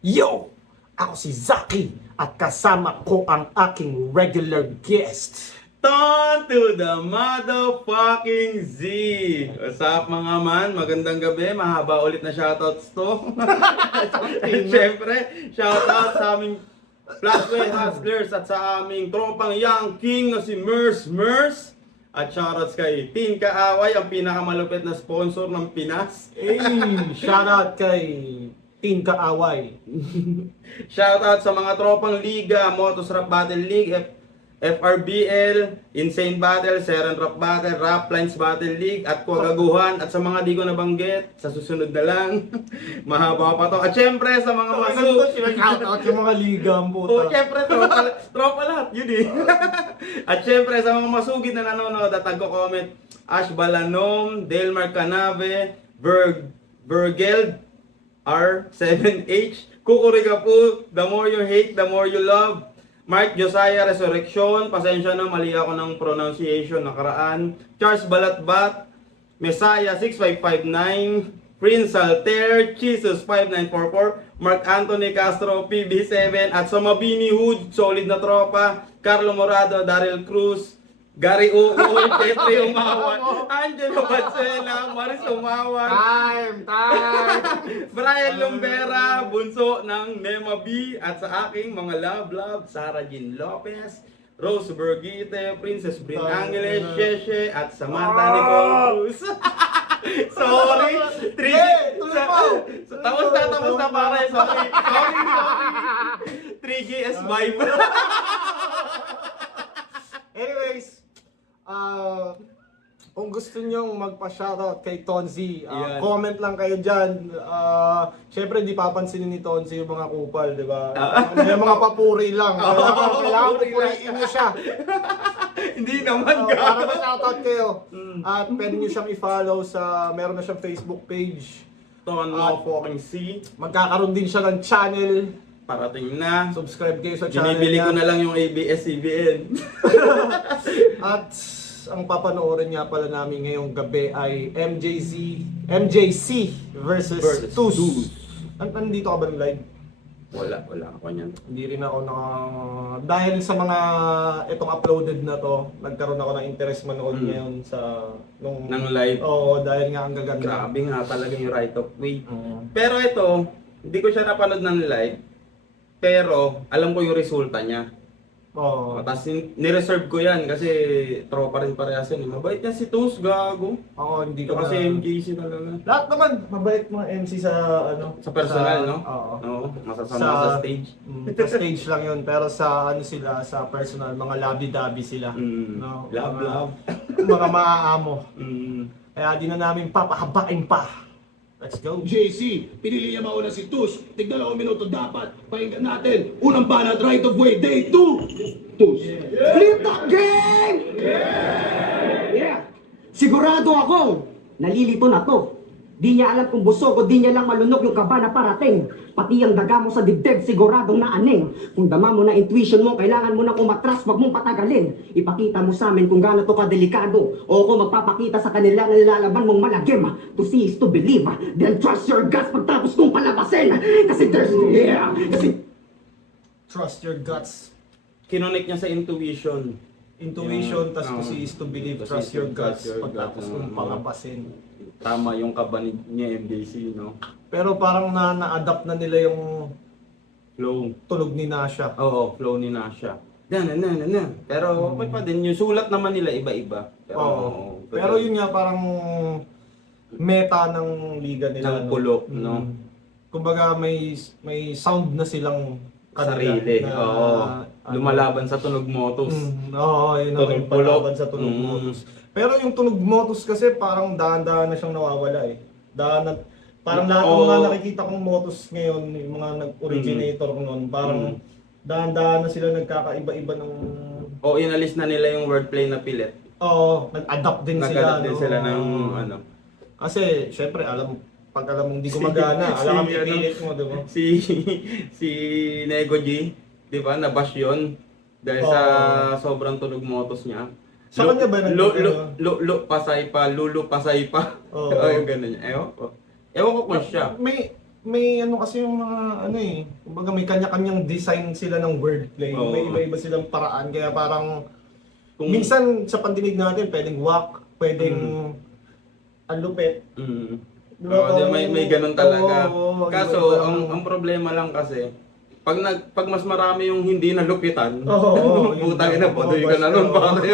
Yo! Ako si Zaki at kasama ko ang aking regular guest. Ton to the motherfucking Z! What's up mga man? Magandang gabi. Mahaba ulit na shoutouts to. At syempre, shoutout sa aming Flatway Hustlers at sa aming tropang Young King na si Mers. At shoutouts kay Team Kaaway, ang pinakamalupit na sponsor ng Pinas. Hey, shoutout kay Team Kaaway. Shoutout sa mga tropang Liga, Motos Rap Battle League, FRBL, Insane Battle, Seren Rap Battle, Rap Lines Battle League, at Kuwagaguhan, at sa mga di ko nabanggit, sa susunod na lang, mahaba pa to. At syempre sa mga Shoutout yung mga liga ang Oh, puta. syempre, tropa lahat, yun eh. At syempre, sa mga masugid na nanonood at nagko-comment, Ash Balanom, Delmar Canave, Vergeld, R7H, Kukuriga po, The More You Hate, The More You Love, Mark Josiah Resurrection, pasensya na, mali ako ng pronunciation nakaraan, Charles Balatbat, Messiah 6559, Prince Alter, Jesus 5944, Mark Anthony Castro, PB7, at sa Mabini Hood, solid na tropa, Carlo Morado, Daryl Cruz, Gary Uoy, Jeffrey Umawan, Angelo Batsela, Maris Umawan, Time! Brian Lumbera, bunso ng Nema B, at sa aking mga love, Sarah Jean Lopez, Rose Bergite, Princess Brin Angeles, Sheshe, at Samantha Nicole Cruz. Sorry! Tapos na pare, sorry. 3GS vibe. Anyways, kung gusto nyong magpa-shoutout kay Tonzi, Yan. comment lang kayo dyan. Syempre, hindi papansinin ni Tonzi yung mga kupal, di ba? Yung mga papuri lang. Kailangan pupuriin nyo siya. Hindi naman Para ka. ma-shoutout kayo. At pwede nyo siyang i-follow sa, meron na siyang Facebook page. Ton mo fucking C. Magkakaroon din siya ng channel. Parating na. Subscribe kayo sa channel Binibili ko niya. na lang yung ABS-CBN. At ang papanoorin nga pala namin ngayong gabi ay MJC versus Tus. Nandito ka ba ng live? Wala ako niyan. Hindi rin ako dahil sa mga itong uploaded na to, nagkaroon ako ng interest manood ngayon sa Ng live. Oo, dahil nga ang gaganda. Grabe nga talaga yung right of way. Oo. Pero ito, hindi ko siya napanood ng live. Pero alam ko yung resulta niya. Oo. Tapos nireserve ko yan kasi tropa rin parehas yan. Mabait yan si Tus, gago. Ako hindi Ito ko kasi na- MJC talaga. Lahat naman mabait mga MC sa Sa personal, no? Oo. Oo, masasama sa stage. Sa stage lang yun, pero sa ano sila, sa personal, mga labi-dabi sila. Mm. No? Love, Mga- love. Mga maaamo. Mm. Kaya di na namin papahabain pa. Let's go. JC, pinili niya mauna si Tus. Tignan ako minuto dapat. Pakinggan natin. Unang banat, right of way, day 2. Tus. Flip top gang! Yeah! Sigurado ako, nalilito na to. Di niya alam kung busog o di niya lang malunok yung kaba na parating. Pati ang daga mo sa dibdib, siguradong naaning. Kung dama mo na intuition mo, kailangan mo na umatras, wag mong patagalin. Ipakita mo sa amin kung gaano to kadelikado. O kung magpapakita sa kanila na nilalaban mong malagim. To see is to believe. Then trust your guts pagtapos kong palabasin. Kasi there's, yeah! Kasi Trust your guts. Kinonek niya sa intuition. Intuition, tas Oo. to see is to believe. To Trust see your guts. trust your Pagtapos guts. kung Oo. palapasin. Tama yung kaba niya MJC, no? Pero parang na-adapt na nila yung Flow. tunog ni Nasha. Oo, flow ni Nasha. Na. Pero okay pa din, yung sulat naman nila iba-iba. Pero, Oo. Pero yun nga parang meta ng liga nila. Ng pulo, no? Kumbaga may sound na silang kanila Sarili. na- Oo. ano. Lumalaban sa tunog motos. Oo, yun ang Tunog palaban pulo. sa tunog Mm. motos. Pero yung tunog motos kasi parang dahan-dahan na siyang nawawala eh. Parang lahat ng Oo. mga nakikita kong motos ngayon, yung mga nag-originator noon, parang dahan-dahan na sila nagkakaiba-iba ng... O inalis na nila yung wordplay na pilit. Oo, nag-adapt din sila. Nag-adapt din no? sila ng ano. Kasi, syempre, pag alam mong di gumagana, alam mong pipilit mo, di ba? Si Nego G, di ba, nabash yun dahil sa sobrang tunog motos niya. Sa kanya ba pasay pa, lulu pasay pa. Oo. Oh, yung ganun niya. Ewan ko kung siya. May may ano kasi yung mga ano eh, kumbaga may kanya-kanyang design sila ng wordplay. Oo. May iba-iba silang paraan kaya parang Kung, minsan sa pandinig natin pwedeng whack, pwedeng ang lupit. Oo, may ganun talaga. Oo, Kaso, iba-iba ang problema lang kasi, pag mas marami yung hindi nalupitan, Oo, putang ina, padoy ka na nun, pare.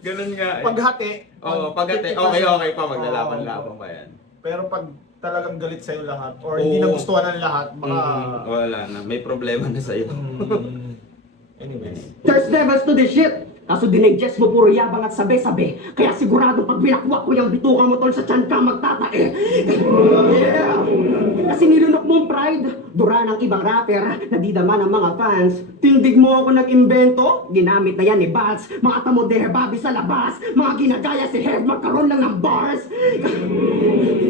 Ganun nga eh. Paghati. Oo, pagkati, 50%. okay pa, maglalaban-laban pa yan. Pero pag talagang galit sa'yo lahat or hindi nagustuhan ng lahat, baka... Wala na, may problema na sa'yo. Anyways. There's levels to this shit. Kaso dinigest mo puro yabang at sabi-sabi. Kaya sigurado pag binakwak ko yung bituka mo tol sa tiyan ka magtatae. Yeah! Kasi nilunok mong pride. Dura ng ibang rapper na di dama ng mga fans. Tindig mo ako nag-imbento. Ginamit na yan ni Bats. Mga tamo de Babi sa labas. Mga ginagaya si Hev magkaroon lang ng bars.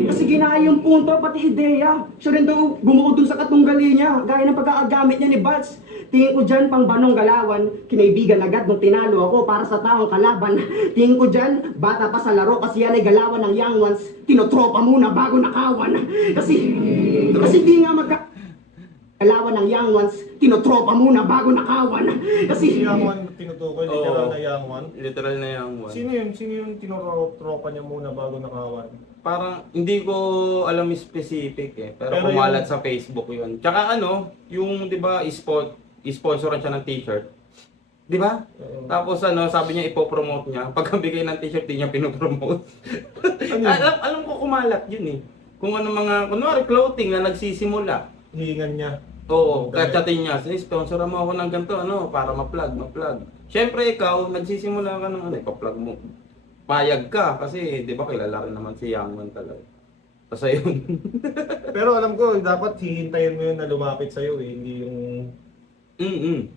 Kasi ginaya yung punto pati ideya. Siya rin daw bumuo dun sa katunggali niya. Gaya ng pagkakagamit niya ni Bats. Tingin ko dyan pang banong galawan. Kinaibigan agad nung tinalo ako para sa taong kalaban. Tingin ko dyan, bata pa sa laro kasi yan ay galawan ng young ones. Tinotropa muna bago nakawan. Kasi di nga galawan ng young ones. Tinotropa muna bago nakawan. Si Kasi Young One tinutukoy, literal Oo. na Young One. Literal na yung one. Sino yun? Sino yung tinorotropa niya muna bago nakawan? Parang hindi ko alam yung specific eh, pero Pero kumalat yung- sa Facebook yun. Tsaka ano, yung 'di ba, sponsoran siya ng t-shirt. 'Di ba? Oo. Tapos ano, sabi niya ipopromote niya. Pagkabigay ng t-shirt, di niya pinopromote. Ano yun? alam ko kumalat yun eh. Kung ano mga, kunwari clothing na nagsisimula. Hihingan niya. Oo, Dahil- kachatin niya, sponsoran mo ako ng ganito, ano, para ma-plug. Siyempre ikaw, nagsisimula ka ng ano, ipa-plug mo. Payag ka, kasi di ba kilala rin naman si Young Man talaga. Tapos ayun. Pero alam ko, dapat hihintayin mo yun na lumapit sa'yo eh. Hindi yung...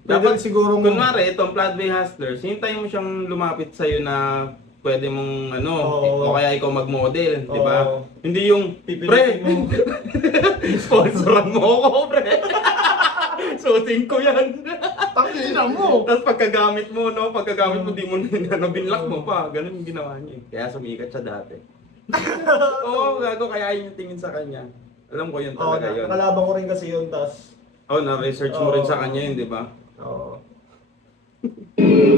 Dapat siguro kunwari, itong Floodway Hustlers, hintayin mo siyang lumapit sa'yo na pwede mong ano, Oo. o kaya ikaw mag-model, di ba? Oo. Hindi yung, Pipilitin pre, mo. sponsoran mo ako, pre. Suotin ko yan. Tangina mo! Tapos pagkagamit mo, di mo na binlock mo pa. Ganun yung ginawa niya eh. Kaya sumikat siya dati. Oo, gago, kaya yun yung tingin sa kanya. Alam ko yun Oo, talaga yun. nakalaban ko rin kasi yun, tas... Na-research mo rin sa kanya yun, di ba? Oo.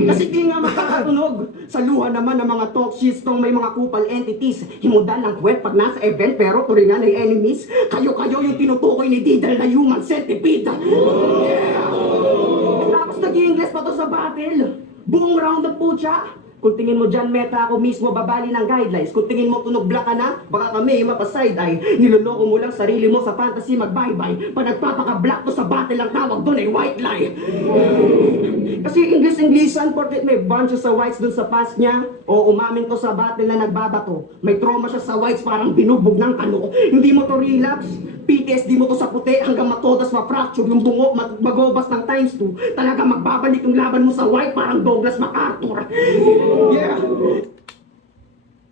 Kasi di nga makakatunog. Sa luha naman ng mga talk shits tong may mga kupal entities. Himudan ng kwet pag nasa event pero turingan ay enemies. Kayo-kayo yung tinutukoy ni Didal na human centipede. Yeah! Tapos nag-i-Ingles pa to sa battle. Buong round of pucha. Kung tingin mo dyan, meta ako mismo babali ng guidelines. Kung tingin mo tunog black ka na, baka kami mapa-side eye. Niloloko mo lang sarili mo sa fantasy mag-bye-bye. Pag nagpapaka-black to sa battle ang tawag doon ay white lie. Kasi English-Englishan, porket may bunches sa whites dun sa past niya. O umamin ko sa battle na nagbabato. May trauma siya sa whites parang binubog ng kano. Hindi mo to relapse. PTSD mo to sa puti hanggang matodas ma-fracture yung bungo magobas ng times 2. Talaga magbabalik yung laban mo sa white parang Douglas MacArthur. Yeah!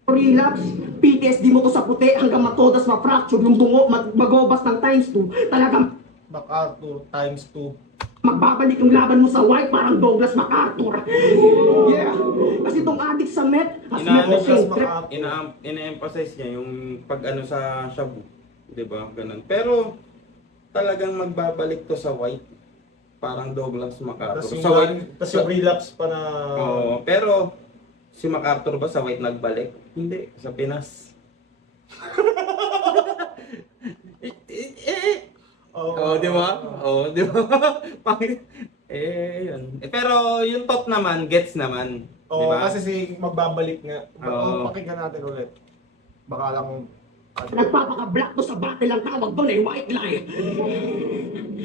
Relapse, PTSD mo to sa puti hanggang matodas ma-fracture yung bungo magobas ng times 2. Talagang MacArthur times 2. magbabalik yung laban mo sa white parang Douglas MacArthur. Yeah! Kasi itong addict sa meth, has met the same trip. Ina-emphasize niya yung pag ano sa shabu. Di ba? Ganun. Pero talagang magbabalik to sa white. Parang Douglas MacArthur. Tas Sa white. tas yung relapse pa na... Oo, pero si MacArthur ba sa white nagbalik? Hindi, sa Pinas. Oo, di ba? Oo, di ba? Yun. Pero yung top naman, gets naman. Di Oo, ba? kasi si magbabalik nga. Oo. Pakinggan natin ulit. Baka lang... Nagpapaka-black to sa battle ang tawag doon ay white lie.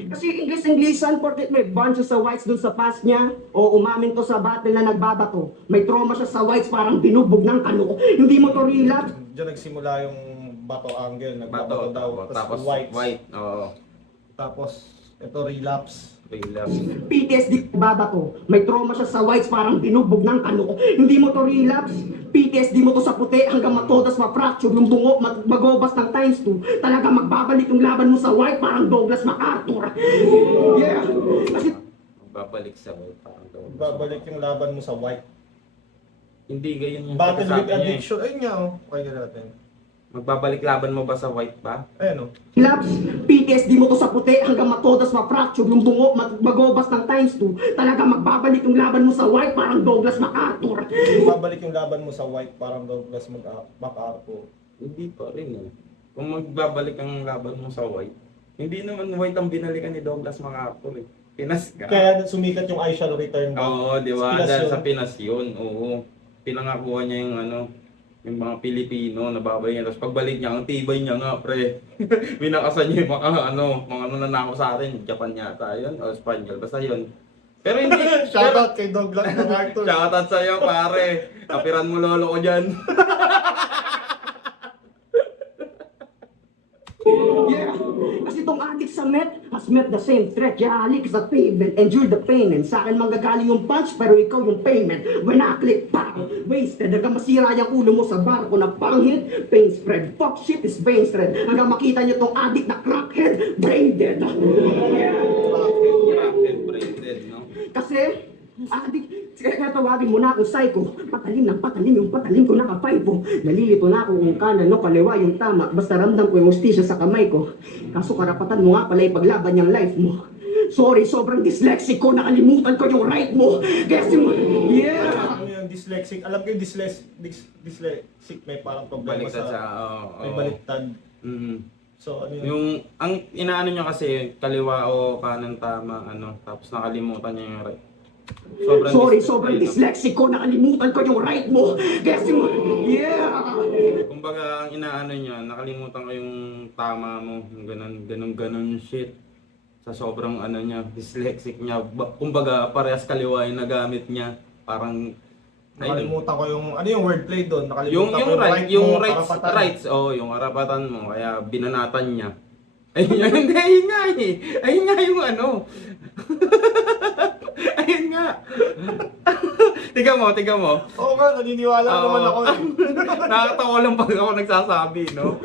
Kasi English-Englishan, porket may bunches sa whites dun sa past niya. O umamin ko sa battle na nagbabato. May trauma siya sa whites parang binubog ng kano. Hindi mo to relapse. Diyan nagsimula yung bato angle. Bato, Nagbabato daw. tapos whites. white. Oo. Tapos, ito relapse. Relapse. PTSD babato. May trauma siya sa whites parang binubog ng kano. Hindi mo to relapse. PTSD mo to sa puti hanggang matodas ma-fracture yung bungo magobas ng times 2. Talaga magbabalik yung laban mo sa white parang Douglas MacArthur. Yeah! Kasi Babalik sa white. Parang daw. Babalik yung laban mo sa white. Hindi ganyan yung Battle sinasabi with niya eh. addiction. Ayun nga, oh. Pakinggan natin. Magbabalik laban mo ba sa white ba? Ayan o. Labs, PTSD mo to sa puti hanggang matodas ma-fracture yung bungo, magobas ng times 2. Talaga magbabalik yung laban mo sa white parang Douglas MacArthur. Babalik yung laban mo sa white parang Douglas MacArthur. Hindi pa rin eh. Kung magbabalik ang laban mo sa white, hindi naman white ang binalikan ni Douglas MacArthur eh. Pinas ka. Kaya sumikat yung I Shall Return Back. Oo, di ba? Pinas Dahil yun. sa Pinas yun, oo. Pinangakuha niya yung ano, yung mga Pilipino na babay niya. Tapos pagbalik niya, ang tibay niya nga, pre. Binakasan niya yung mga nanako sa atin. Japan yata yun, o Espanyol. Basta yun. Pero hindi. Shoutout kay Douglas MacArthur. Shoutout sa'yo, pare. Kapiran mo lolo ko dyan. Yeah, kasi tong addict sa met has met the same threat. Yeah, licks the pavement, endure the pain. And sa akin manggagaling yung punch, pero ikaw yung payment. When I click, bang, wasted. Hanggang masira yung ulo mo sa barko na panghit, pain spread. Fuck shit is vein thread. Hanggang makita nyo tong addict na crackhead, brain dead. Yeah. Crackhead, brain dead, no? Kasi, addict, kaya tawagin mo na akong psycho. Patalim ng patalim, yung patalim ko naka-5. Nalilito na ako kung kanan, no, kaliwa yung tama. Basta ramdam ko yung hustisya sa kamay ko. Kaso karapatan mo nga pala ipaglaban yung life mo. Sorry, sobrang dyslexic ko, nakalimutan ko yung right mo. Kaya yeah! Ano yung dyslexic? Alam ko yung dyslexic may parang problema Baliktad sa, may baliktad. Mhm. So ano yun? Yung, ang inaano niya kasi, kaliwa o kanan tama, ano, tapos nakalimutan niya yung right. Sorry, sobrang dyslexic ko, nakalimutan ko yung right mo. Kaya yeah! Kumbaga, ang inaano niya, nakalimutan ko yung tama mo, yung ganun shit. Sa sobrang ano niya, dyslexic niya. Kumbaga, parehas kaliwa yung nagamit niya. Parang, Nakalimutan ko yung ano yung wordplay doon. yung Nakalimutan ko right, yung mo, rights, karapatan. rights, oh, yung karapatan mo, kaya binanatan niya. Ayun, ayun nga eh. Ayun nga yung ano. Ayun nga. Tiga mo. Oo nga, naniniwala Oo. naman ako eh. Nakakatawa lang pag ako nagsasabi, no?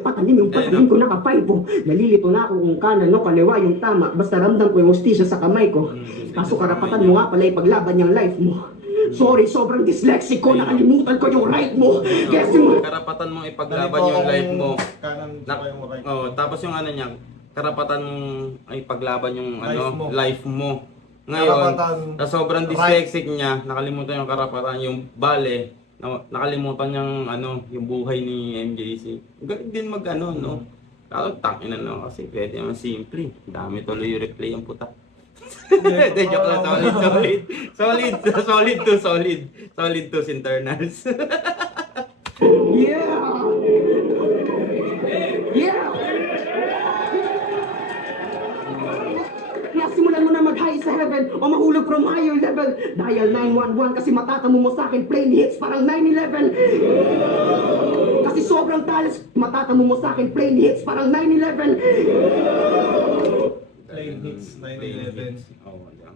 Patalim yung patalim ko naka-5. Nalilito na ako kung kanan, no, kaliwa yung tama. Basta ramdam ko yung hustisya sa kamay ko. Kaso karapatan mo nga pala ipaglaban yung life mo. Sorry, sobrang dyslexic ko, nakalimutan ko yung right mo. Kaya Karapatan mong ipaglaban yung life mo. Kanan Na, sa yung right. oh, tapos yung ano niya, karapatan mong ipaglaban yung life mo. Ngayon, Karapatan, sa sobrang dyslexic niya, nakalimutan yung karapatan, yung bale, nakalimutan niyang ano, yung buhay ni MJC. Galing din mag ano, no? Pero tangin na no, kasi pwede naman simple. Dami tuloy yung replay yung puta. Hindi, joke lang, solid to internals. yeah! Yeah! Kaya simulan mo na mag-high sa heaven o mahulog from higher level. Dial 911 kasi matatamo mo sa akin plain hits parang 9/11. Kasi sobrang talas, matatamo mo sa akin plain hits parang 9/11. Plain hits, 9/11. Oh, yeah.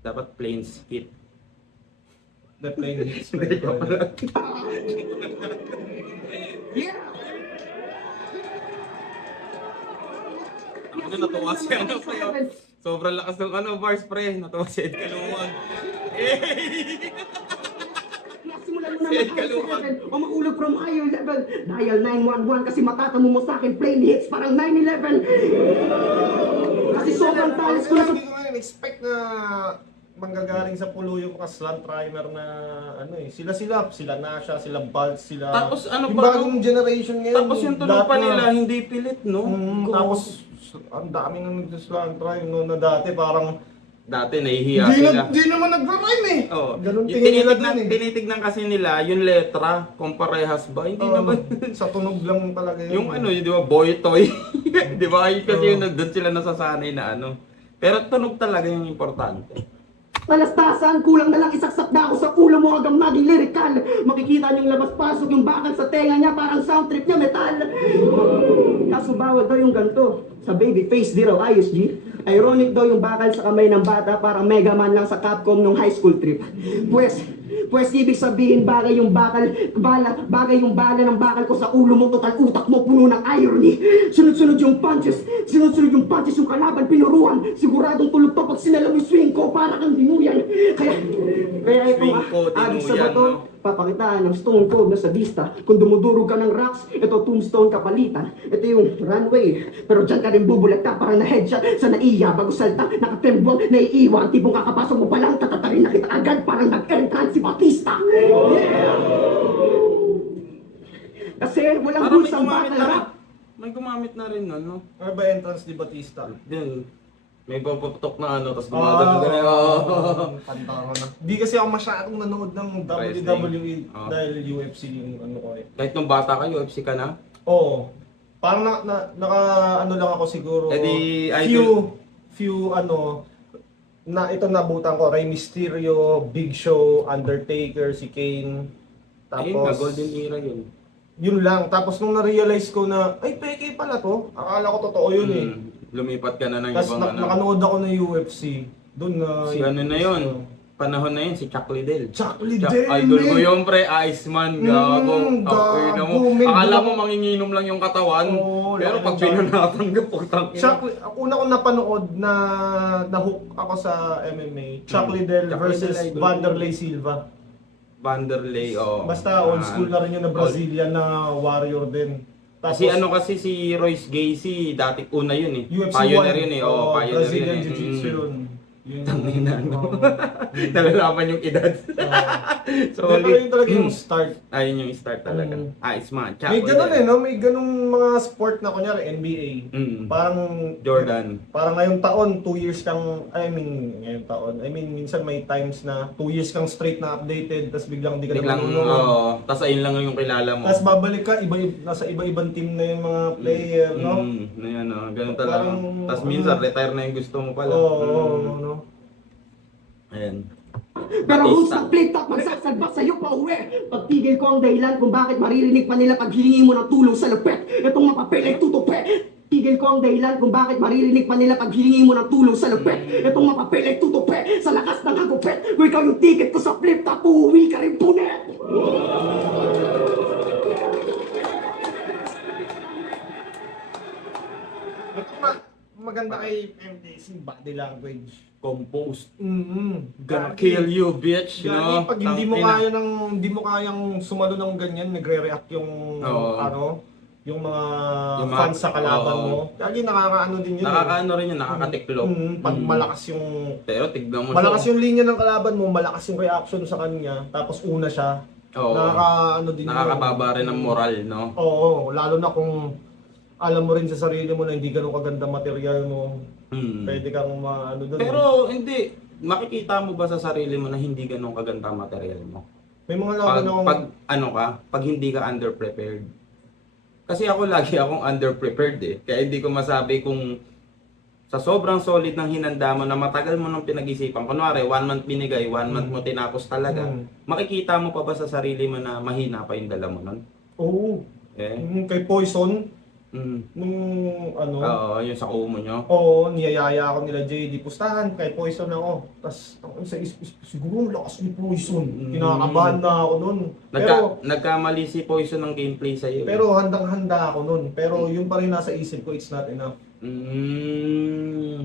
Dapat planes hit. The plain hits. Hindi ko pala. Yeah! Ano, natuwa si ano sa'yo. Sobrang lakas ng ano, bars pre. Natuwa si Ed Kaluwag. Kaya simulan mo na mag-high sa heaven o mahulog from higher level. Dial 911 kasi matatamo mo sa akin plain hits parang 9/11. Kasi sobrang talas ko na sa... Hindi ko ngayon expect na manggagaling sa Puluyong ka slant rhymer na ano eh. Sila Nasha, sila Balz, sila... Tapos ano yung pa, bagong generation ngayon. Tapos yung tunog lahat pa na- nila, hindi pilit, no? Tapos ang dami nang nag-slant rhyme no, na dati parang Dati nahihiya sila. Di naman nagra-rhyme eh. Oh, Ganun yung tingin nila tinitignan, dun eh. tinitignan kasi nila yung letra, kung parehas ba? Hindi naman. sa tunog lang talaga yun. Yung ano, di ba, boy toy. Di ba? Ayun kasi yung doon sila nasasanay na ano. Pero tunog talaga yung importante. Talastasan, kulang na lang isaksak na ako sa ulo mo hanggang maging lyrical. Makikita niyong labas-pasok yung bakal sa tenga niya, parang sound trip niya metal. Kaso bawal daw yung ganto. Sa baby face di raw ayos, G. Ironic daw yung bakal sa kamay ng bata, parang Mega Man lang sa Capcom nung high school trip. Pues ibig sabihin bagay yung bala ng bakal ko sa ulo mo, total utak mo puno ng irony. Sunod-sunod yung punches yung kalaban pinuruan. Siguradong tulog pa pag sinalam yung swing ko para kang dinuyan. Kaya Swing ko, addict sa dinuyan, bato, no? Papakitaan ng Stone Cold na sadista. Kung dumudurog ka ng rocks, ito tombstone kapalitan. Ito yung runway. Pero dyan ka rin bubulagta para na headshot sa naiya. Bago salta, nakatembwang, naiiwan. Tipong kakapasok mo pa lang, tatatarin na kita agad. Parang nag-entrance si Batista. Yeah! Kasi walang Parang rules ang battle rap. may gumamit na rin nun, no? Ano ba entrance ni Batista? Din, may paputok na ano, tapos gumagano ganun. Oo. Kanta ko na. Di kasi ako masyadong nanood ng Wrestling. WWE Oo. dahil UFC yung ano ko eh. Kahit nung bata ka, UFC ka na? Oo. Parang naka ano lang ako siguro. Eh di, few ano na ito nabutan ko, Rey Mysterio, Big Show, Undertaker, si Kane. Ayun nga, Tapos golden era yun. yun lang. Tapos nung na-realize ko na ay peke pala to. Akala ko totoo yun eh. Lumipat ka na ng Tapos ibang ano. nakanood ako ng UFC. Doon na Si ano na yun? Panahon na yun, si Chuck Liddell. Chuck Liddell, Idol ko man. yun, pre. Iceman, gago. Ang ina mo. gago, man. Akala mo manginginom lang yung katawan. Oo, pero laki pag ng tiyan. pinanatanggap, pagtang Chuck, una ko napanood na na-hook ako sa MMA. Chuck Liddell Chuck versus Liddell, idol. Vanderlei Silva. Vanderlei, oh. Basta old school na rin yun na Brazilian na warrior din. Kasi ano kasi si Royce Gacy, dati una yun eh. UFC Pioneer 1. yun eh. Oh, pioneer Brazilian yun eh. Jiu-Jitsu yun. Yun Tangin na, no? oo. Nalalaman yung edad. So, pero yun talaga yung start. Ayun yung start talaga. Iceman, Chuck May ganun Liddell. eh, no? May ganung mga sport na kunyari NBA. Parang Jordan. Parang ngayong taon, 2 years kang, ngayong taon, minsan may times na 2 years kang straight na updated, tapos biglang di ka na Biglang, marunong. tas ayun lang yung kilala mo. Tapos babalik ka, nasa iba-ibang team na yung mga player, no? Na yan, ganun talaga. Parang, Tapos minsan, retire na yung gusto mo pala. Oo, no? Ayan. Pero kung Batista. sa flip top, magsasalba sa'yo pa uwi. Pagpigil ko ang dahilan kung bakit maririnig pa nila pag hilingi mo ng tulong sa lupet. Itong mapapel ay tutupi. Pigil ko ang dahilan kung bakit maririnig pa nila pag hilingi mo ng tulong sa lupet. Itong mapapel ay tutupi. Sa lakas ng hagupit, kung ikaw yung ticket ko sa flip top, uuwi ka rin punet. Maganda kay MDC, body language. Composed. Mm-hmm. Gonna kill you, bitch. No? Pag hindi mo Tangina. hindi mo kayang sumalo ng ganyan, nagre-react yung Oo. yung mga Yung mga- fans sa kalaban oo. mo. Lagi nakakaano din yun. Nakakaano rin yun, nakakatiklop. Pag malakas yung Pero tignan mo malakas yung linya ng kalaban mo, malakas yung reaction sa kanya, tapos una siya. Oo. Nakakaano din yun. Nakakababa rin ng moral, no? Oo, lalo na kung alam mo rin sa sarili mo na hindi ganun kaganda material mo. Pwede kang maano doon. Pero hindi, makikita mo ba sa sarili mo na hindi ganun kaganda ang material mo? may mga Pag, laban akong pag ano ka, pag hindi ka underprepared. Kasi ako lagi akong underprepared eh. Kaya hindi ko masabi kung sa sobrang solid ng hinanda mo na matagal mo nang pinag-isipan. Kunwari, 1 month binigay, 1 month mo tinapos talaga. Makikita mo pa ba sa sarili mo na mahina pa yung dala mo nun? Oo. Eh? Kay Poison, nung ano, Oo, yun sa kumo nyo. oo, niyayaya ako nila JD. Pustahan, kay Poison ako. Tapos, siguro ang lakas ni Poison. Kinakabahan na ako nun. Nagkamali si Poison ng gameplay sa'yo. Pero handang-handa ako nun. Pero yung pa rin nasa isip ko, it's not enough.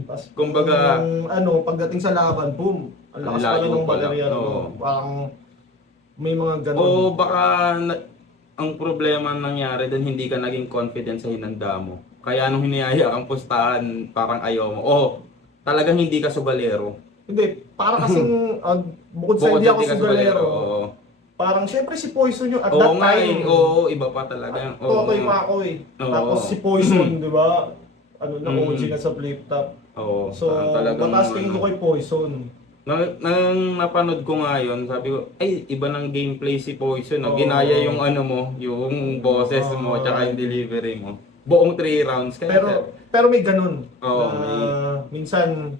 Tapos, Kumbaga, pagdating sa laban, boom. Ang lakas Ang pala layo ng pala, baterya. oo. Parang may mga ganun. o baka ang problema nangyari din hindi ka naging confident sa hinanda mo. Kaya nung hinihaya kang pustahan, parang ayaw mo. Talagang hindi ka sugalero. Hindi, para kasing bukod sa hindi ako ka sugalero, oo. parang syempre si Poison yung at Oo that nga time. Oo, iba pa talaga. Totoy pa ako eh. Oo. Tapos si Poison, di ba? OG na sa flip top. Oo, So, talagang mataas tingin ko kay Poison. Nang napanood ko nga yun, sabi ko, ay, iba ng gameplay si Poison. Oo. Ginaya yung ano mo, yung boses mo, Oo. tsaka yung delivery mo. Buong 3 rounds. Kaya, Pero may ganun. Oo, Minsan,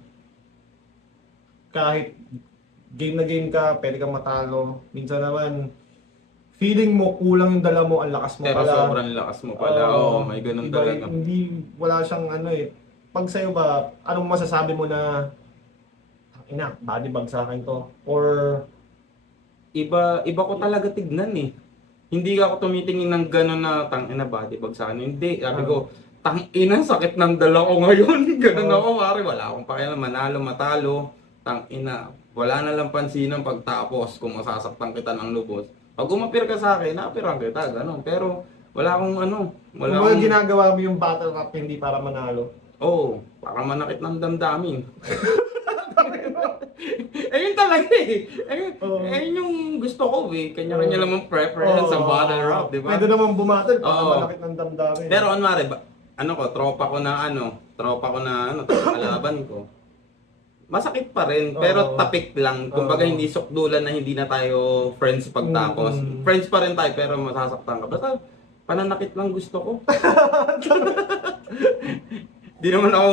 kahit game na game ka, pwede kang matalo. Minsan naman, feeling mo kulang yung dala mo, ang lakas mo pero pala. sobrang lakas mo pala. Oo, may ganun iba, talaga. Wala siyang ano eh. Pag sa'yo ba, anong masasabi mo na body bag sa akin to? Or Iba ko talaga tignan eh. Hindi ako tumitingin ng gano'n na tangina body bag sa akin. Hindi, sabi ko, tangina sakit ng dala ko ngayon. Ganun ako, pare, wala akong pakialam, manalo, matalo. Tangina, wala na lang pansinan pagtapos kung masasaktan kita ng lubos. Pag umapir ka sa akin, naapiran kita, gano'n. Pero wala akong ano, wala Kung akong... ginagawa mo yung battle rap hindi para manalo. Oo, para manakit ng damdamin. Ayun talaga eh. Ayun yung gusto ko eh. Kanya-kanya lang ang preference sa battle rap, di ba? Pwede naman bumattle para Oo. malakit ng damdamin. Pero anwari, tropa ko na kalaban ko. Masakit pa rin, pero Oo. tapik lang. Kumbaga Oo. hindi sukdulan na hindi na tayo friends pagtapos. Friends pa rin tayo pero masasaktan ka. Basta pananakit lang gusto ko. Di naman ako,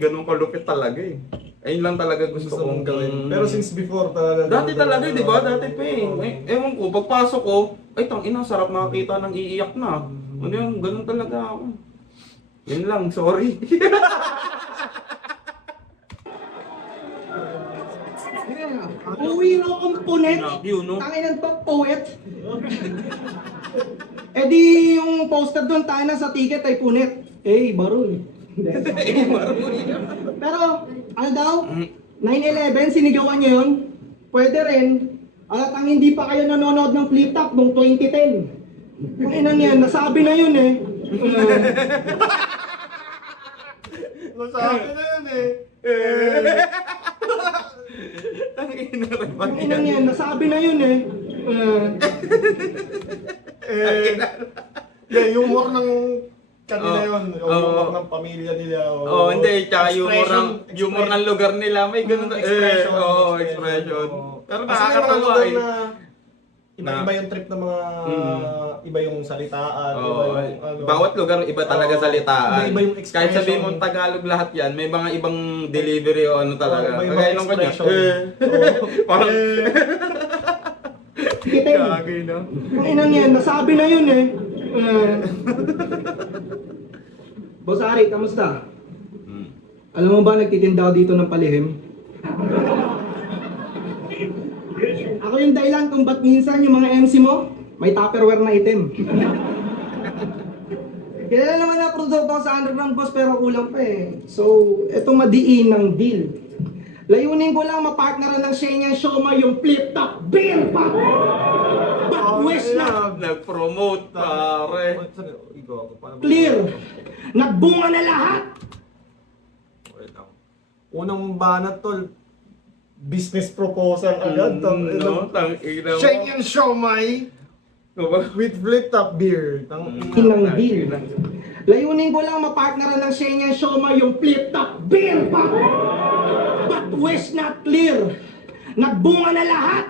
ganun kalupit talaga eh. Ayun lang talaga gusto gusto mong kong gawin. Pero since before talaga. Dati talaga, di ba? Dati pa eh. Ewan ko, pagpasok ko, ay tangina, sarap makakita ng iiyak na. Ano yun, ganun talaga ako. Yun lang, sorry. Uwi raw ang punet. Yun, no? Tangin ng top poet. Eh di yung poster doon tayo na sa ticket ay punet. Eh, baroy. Pero, ano daw? 9/11, sinigawan niyo yun? Pwede rin. Alatang hindi pa kayo nanonood ng Flip Top noong 2010. Kung inan yan, nasabi na yun eh. Nasabi na yun eh. Kung inan yan, nasabi na yun eh. Humor ng kanila Oh. yun. Yung Oh. humor ng pamilya nila. Oo, hindi. Tsaka humor ng lugar nila. May ganun. Expression. Oo, expression. Pero Kasi may mga nakakatawa lugar eh. na iba-iba yung trip ng mga iba yung salitaan, iba Oo, yung ano. bawat lugar iba talaga Oo, salitaan. iba yung expression. Kahit sabihin mo Tagalog lahat yan, may mga ibang delivery o ano talaga. iba yung Kagaya mga nung kanya. expression. Parang Kitin. gagay, no? Kung inan yan, nasabi na yun eh. Boss Ari, kamusta? Alam mo ba nagtitinda ako dito ng palihim? Ako yung dahilan kung ba't minsan yung mga MC mo, may Tupperware na item. Kilala naman na produkto sa underground boss pero kulang pa eh. So, eto madiin ng deal. Layunin ko lang mapartneran ng Shenyang Shoma yung Flip Top Beer pa! But wish na Nag-promote, pare. clear! Nagbunga na lahat! Unang banat tol, business proposal agad. No, tangina mo. Shake and siomai with flip top beer. Inang deal. Layunin ko lang mapartneran ng Shenyang Shoma yung Flip Top Beer pa! But wish not clear! Nagbunga na lahat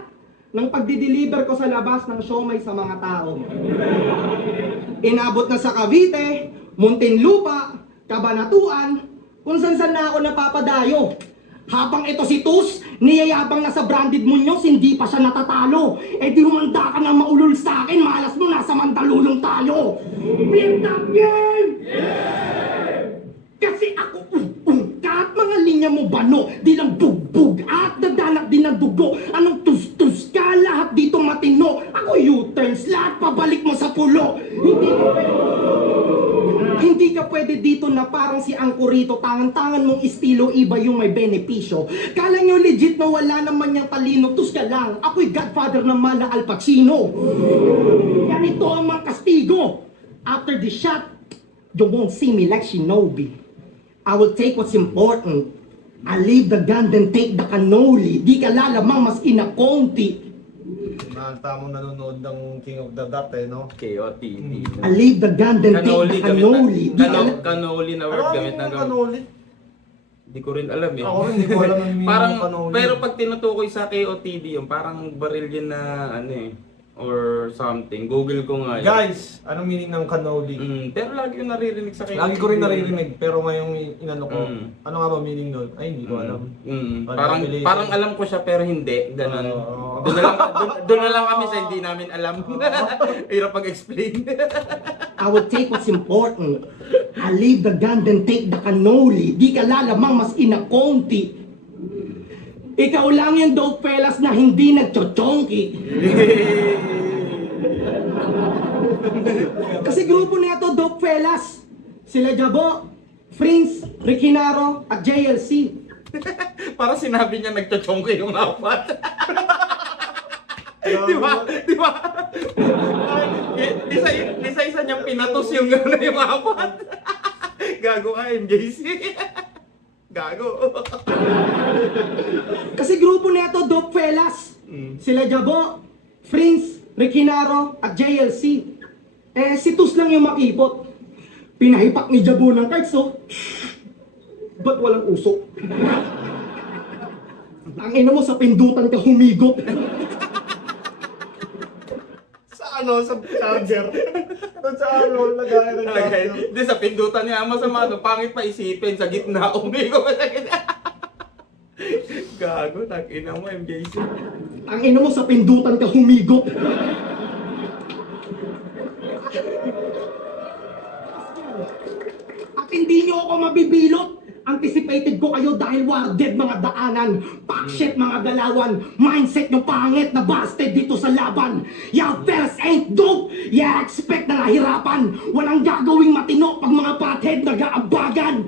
ng pagdi-deliver ko sa labas ng siomai sa mga tao. Inabot na sa Cavite, Muntinlupa, Cabanatuan, kung saan na ako napapadayo. Habang ito si Tus, niyayabang na sa branded Muñoz, hindi pa siya natatalo. Eh di humanda ka na maulol sa akin, malas mo nasa Mandaluyong tayo. Flip Top Game! Kasi ako, kahit mga linya mo bano, di lang bugbog at dadanak din ng dugo. Anong tus-tus ka, lahat dito matino. Ako U-turns, lahat pabalik mo sa pulo. Hindi ka pwede dito na parang si Angkurito, tangan-tangan mong estilo, iba yung may benepisyo. Kala nyo legit na wala naman niyang talino, tus ka lang. Ako'y godfather ng Mala Al Pacino. Ganito ang mga kastigo. After the shot, you won't see me like Shinobi. I will take what's important. I leave the gun then take the cannoli. Di ka lalamang mas inakonti. Tamang nanonood ng King of the Dot no? KOTD. I leave the gun then take the cannoli. Di ka Kanoli na word gamit na gamit. kanoli? Hindi ko rin alam eh. Ako rin, hindi ko alam ang meaning Parang, ng kanoli. pero pag tinutukoy sa KOTD yung parang baril yun na ano eh. Or something. Google ko nga yun. Guys, anong meaning ng kanoli? Pero lagi ko naririnig sa KOTD. Lagi ko rin naririnig, pero ngayong inano ko, Mm. ano nga ba meaning nun? Ay, hindi ko alam. Parang Affiliated. parang alam ko siya pero hindi. Ganun. Oo. Doon na lang kami sa hindi namin alam. Hirap pag-explain. I will take what's important. I leave the gun then take the cannoli. Di ka lalamang mas inakonti. Ikaw lang yung dope fellas na hindi nagchochonki. Kasi grupo na ito, dope fellas. Sila Jabo, Prince, Rikinaro, at JLC. Parang sinabi niya nagchochong ko yung apat. Di ba? Di ba? Isa-isa niyang pinatos yung gano'n yung apat. Gago ka, MJC. Gago. Kasi grupo nito, Dope Fellas. Sila Jabo, Prince, Rekinaro, at JLC. Eh, si Tus lang yung makipot. Pinahipak ni Jabo ng cards, so... Ba't walang usok? Ang ina mo sa pindutan ka humigop. Sa ano, sa charger. Doon sa ano, lagay ng charger. Hindi, sa pindutan niya, masama, no, pangit pa isipin, sa gitna, umigo pa sa gitna. Gago, tag-ina mo, MJC. Ang ina mo sa pindutan ka humigop. At hindi nyo ako mabibilot. Anticipated ko kayo dahil warded mga daanan, packshit mga galawan, mindset nyo pangit na busted dito sa laban. Y'all fellas ain't dope, yeah expect na nahirapan. Walang gagawing matino pag mga pothead nag-aabagan.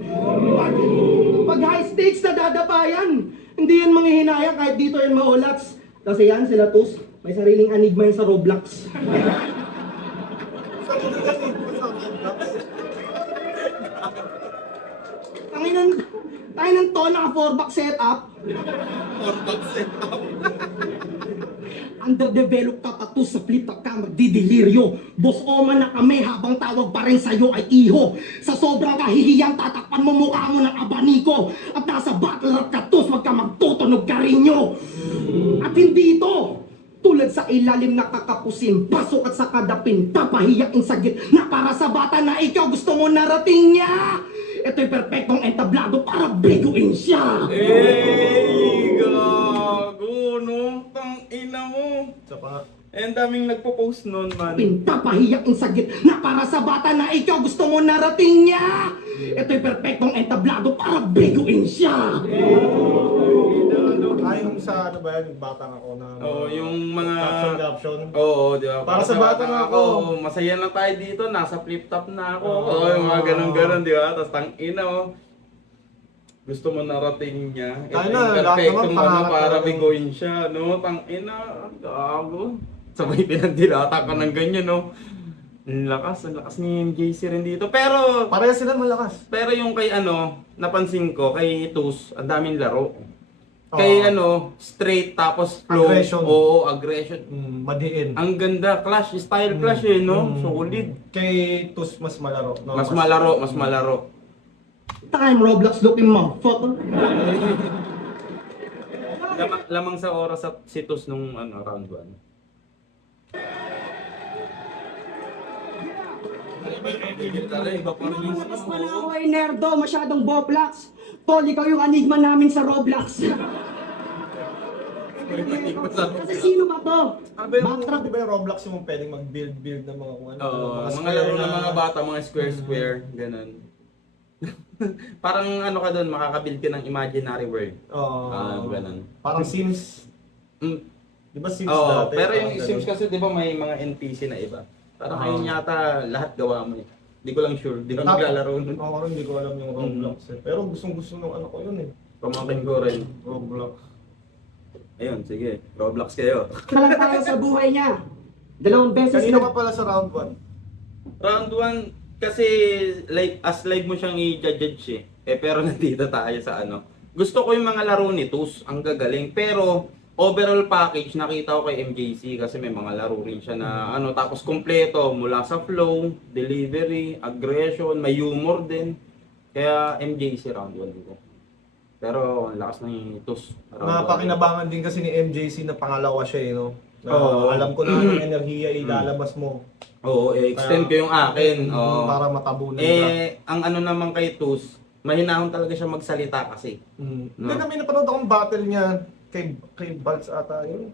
Pag high stakes na dadabayan, hindi yan manghihinaya kahit dito yan maulats. Kasi yan sila Tus, may sariling anigma yan sa Roblox. Tanginan to, naka 4-back setup. 4-back setup. Underdeveloped ka pa to sa flip-top ka magdidiliryo. Boss Oman na kami habang tawag pa rin sa'yo ay iho. Sa sobrang kahihiyang tatakpan mo mukha mo ng abaniko. At nasa battle rap ka tos, wag ka magtutunog ka rin nyo. At hindi ito tulad sa ilalim na kakapusin, pasok at sa kadapin, tapahiyakin sagit na para sa bata na ikaw gusto mo narating niya. Ito'y perpektong entablado para biguin siya. Gago, no? Tang-ina mo. Sa pa. Eh, ang daming nagpo-post nun, man. Pintapahiyakin sagit na para sa bata na ikaw gusto mo narating niya. Ito'y perpektong entablado para biguin siya. Ayon sa ano ba yan, yung batang ako na... Oo, yung mga... Caption. Oo, di ba? Para sa bata na ako. Masaya na tayo dito, nasa flip-top na ako. Oo, yung mga ganun-ganun, di ba? Tapos tang-ina, oh. Gusto mo narating niya. Ito Tayo na, yung lahat perfectong naman pangarap para talaga. biguin siya, no? Tang-ina, gago. Sabay pinandilata ka ng ganyan, no? Ang lakas ni MJC rin dito. Pero, Pareha sila malakas. pero yung kay ano, napansin ko, kay Tus, ang daming laro. Kay ano, straight tapos flow. Aggression. Oo, aggression. Madiin. Ang ganda, clash, style clash eh, no? Solid. Kay Tus mas malaro. No? Mas malaro. Time Roblox looking motherfucker. Lamang sa oras at situs nung ano, round 1. Mas malaway nerdo, masyadong boplax. Tol, ikaw yung anigma namin sa Roblox. Kasi sino ba to? Backtrack, di ba yung Roblox yung pwedeng mag-build ng mga kung ano? Oo, mga square laro ng na- mga bata, mga square, ganun. Parang ano ka doon, makakabuild ka ng imaginary world. Oo. Ganun. Parang Sims. Mm. Di ba Sims Oo, dati? pero yung Parang Sims ganun. kasi di ba may mga NPC na iba. Parang ngayon yata lahat gawa mo eh. Di ko lang sure, di ko naglalaro nun. Oo, hindi ko alam yung Roblox eh. Pero gustong-gusto ng ano ko yun eh. Pamangkin ko rin. Roblox. Ayun, sige. Roblox kayo. Malang tayo sa buhay niya. 2 beses Kanina na... ka pala sa round 1. Round 1, kasi live mo siyang i-judge eh. Pero nandito tayo sa ano. Gusto ko yung mga laro ni Tus, ang gagaling. Pero overall package nakita ko kay MJC kasi may mga laro rin siya na ano, tapos kompleto mula sa flow, delivery, aggression, may humor din. Kaya MJC round 1 ko. Pero ang lakas ng Tus. Napakinabangan din kasi ni MJC na pangalawa siya eh, no? Na Oo. alam ko na yung enerhiya ilalabas mo. Oo, extend ko yung akin. Oo. Para matabunan ka. Ang ano naman kay Tus, mahinahon talaga siya magsalita kasi. Hindi No. na may napanood akong battle niya kay Balz ata yun.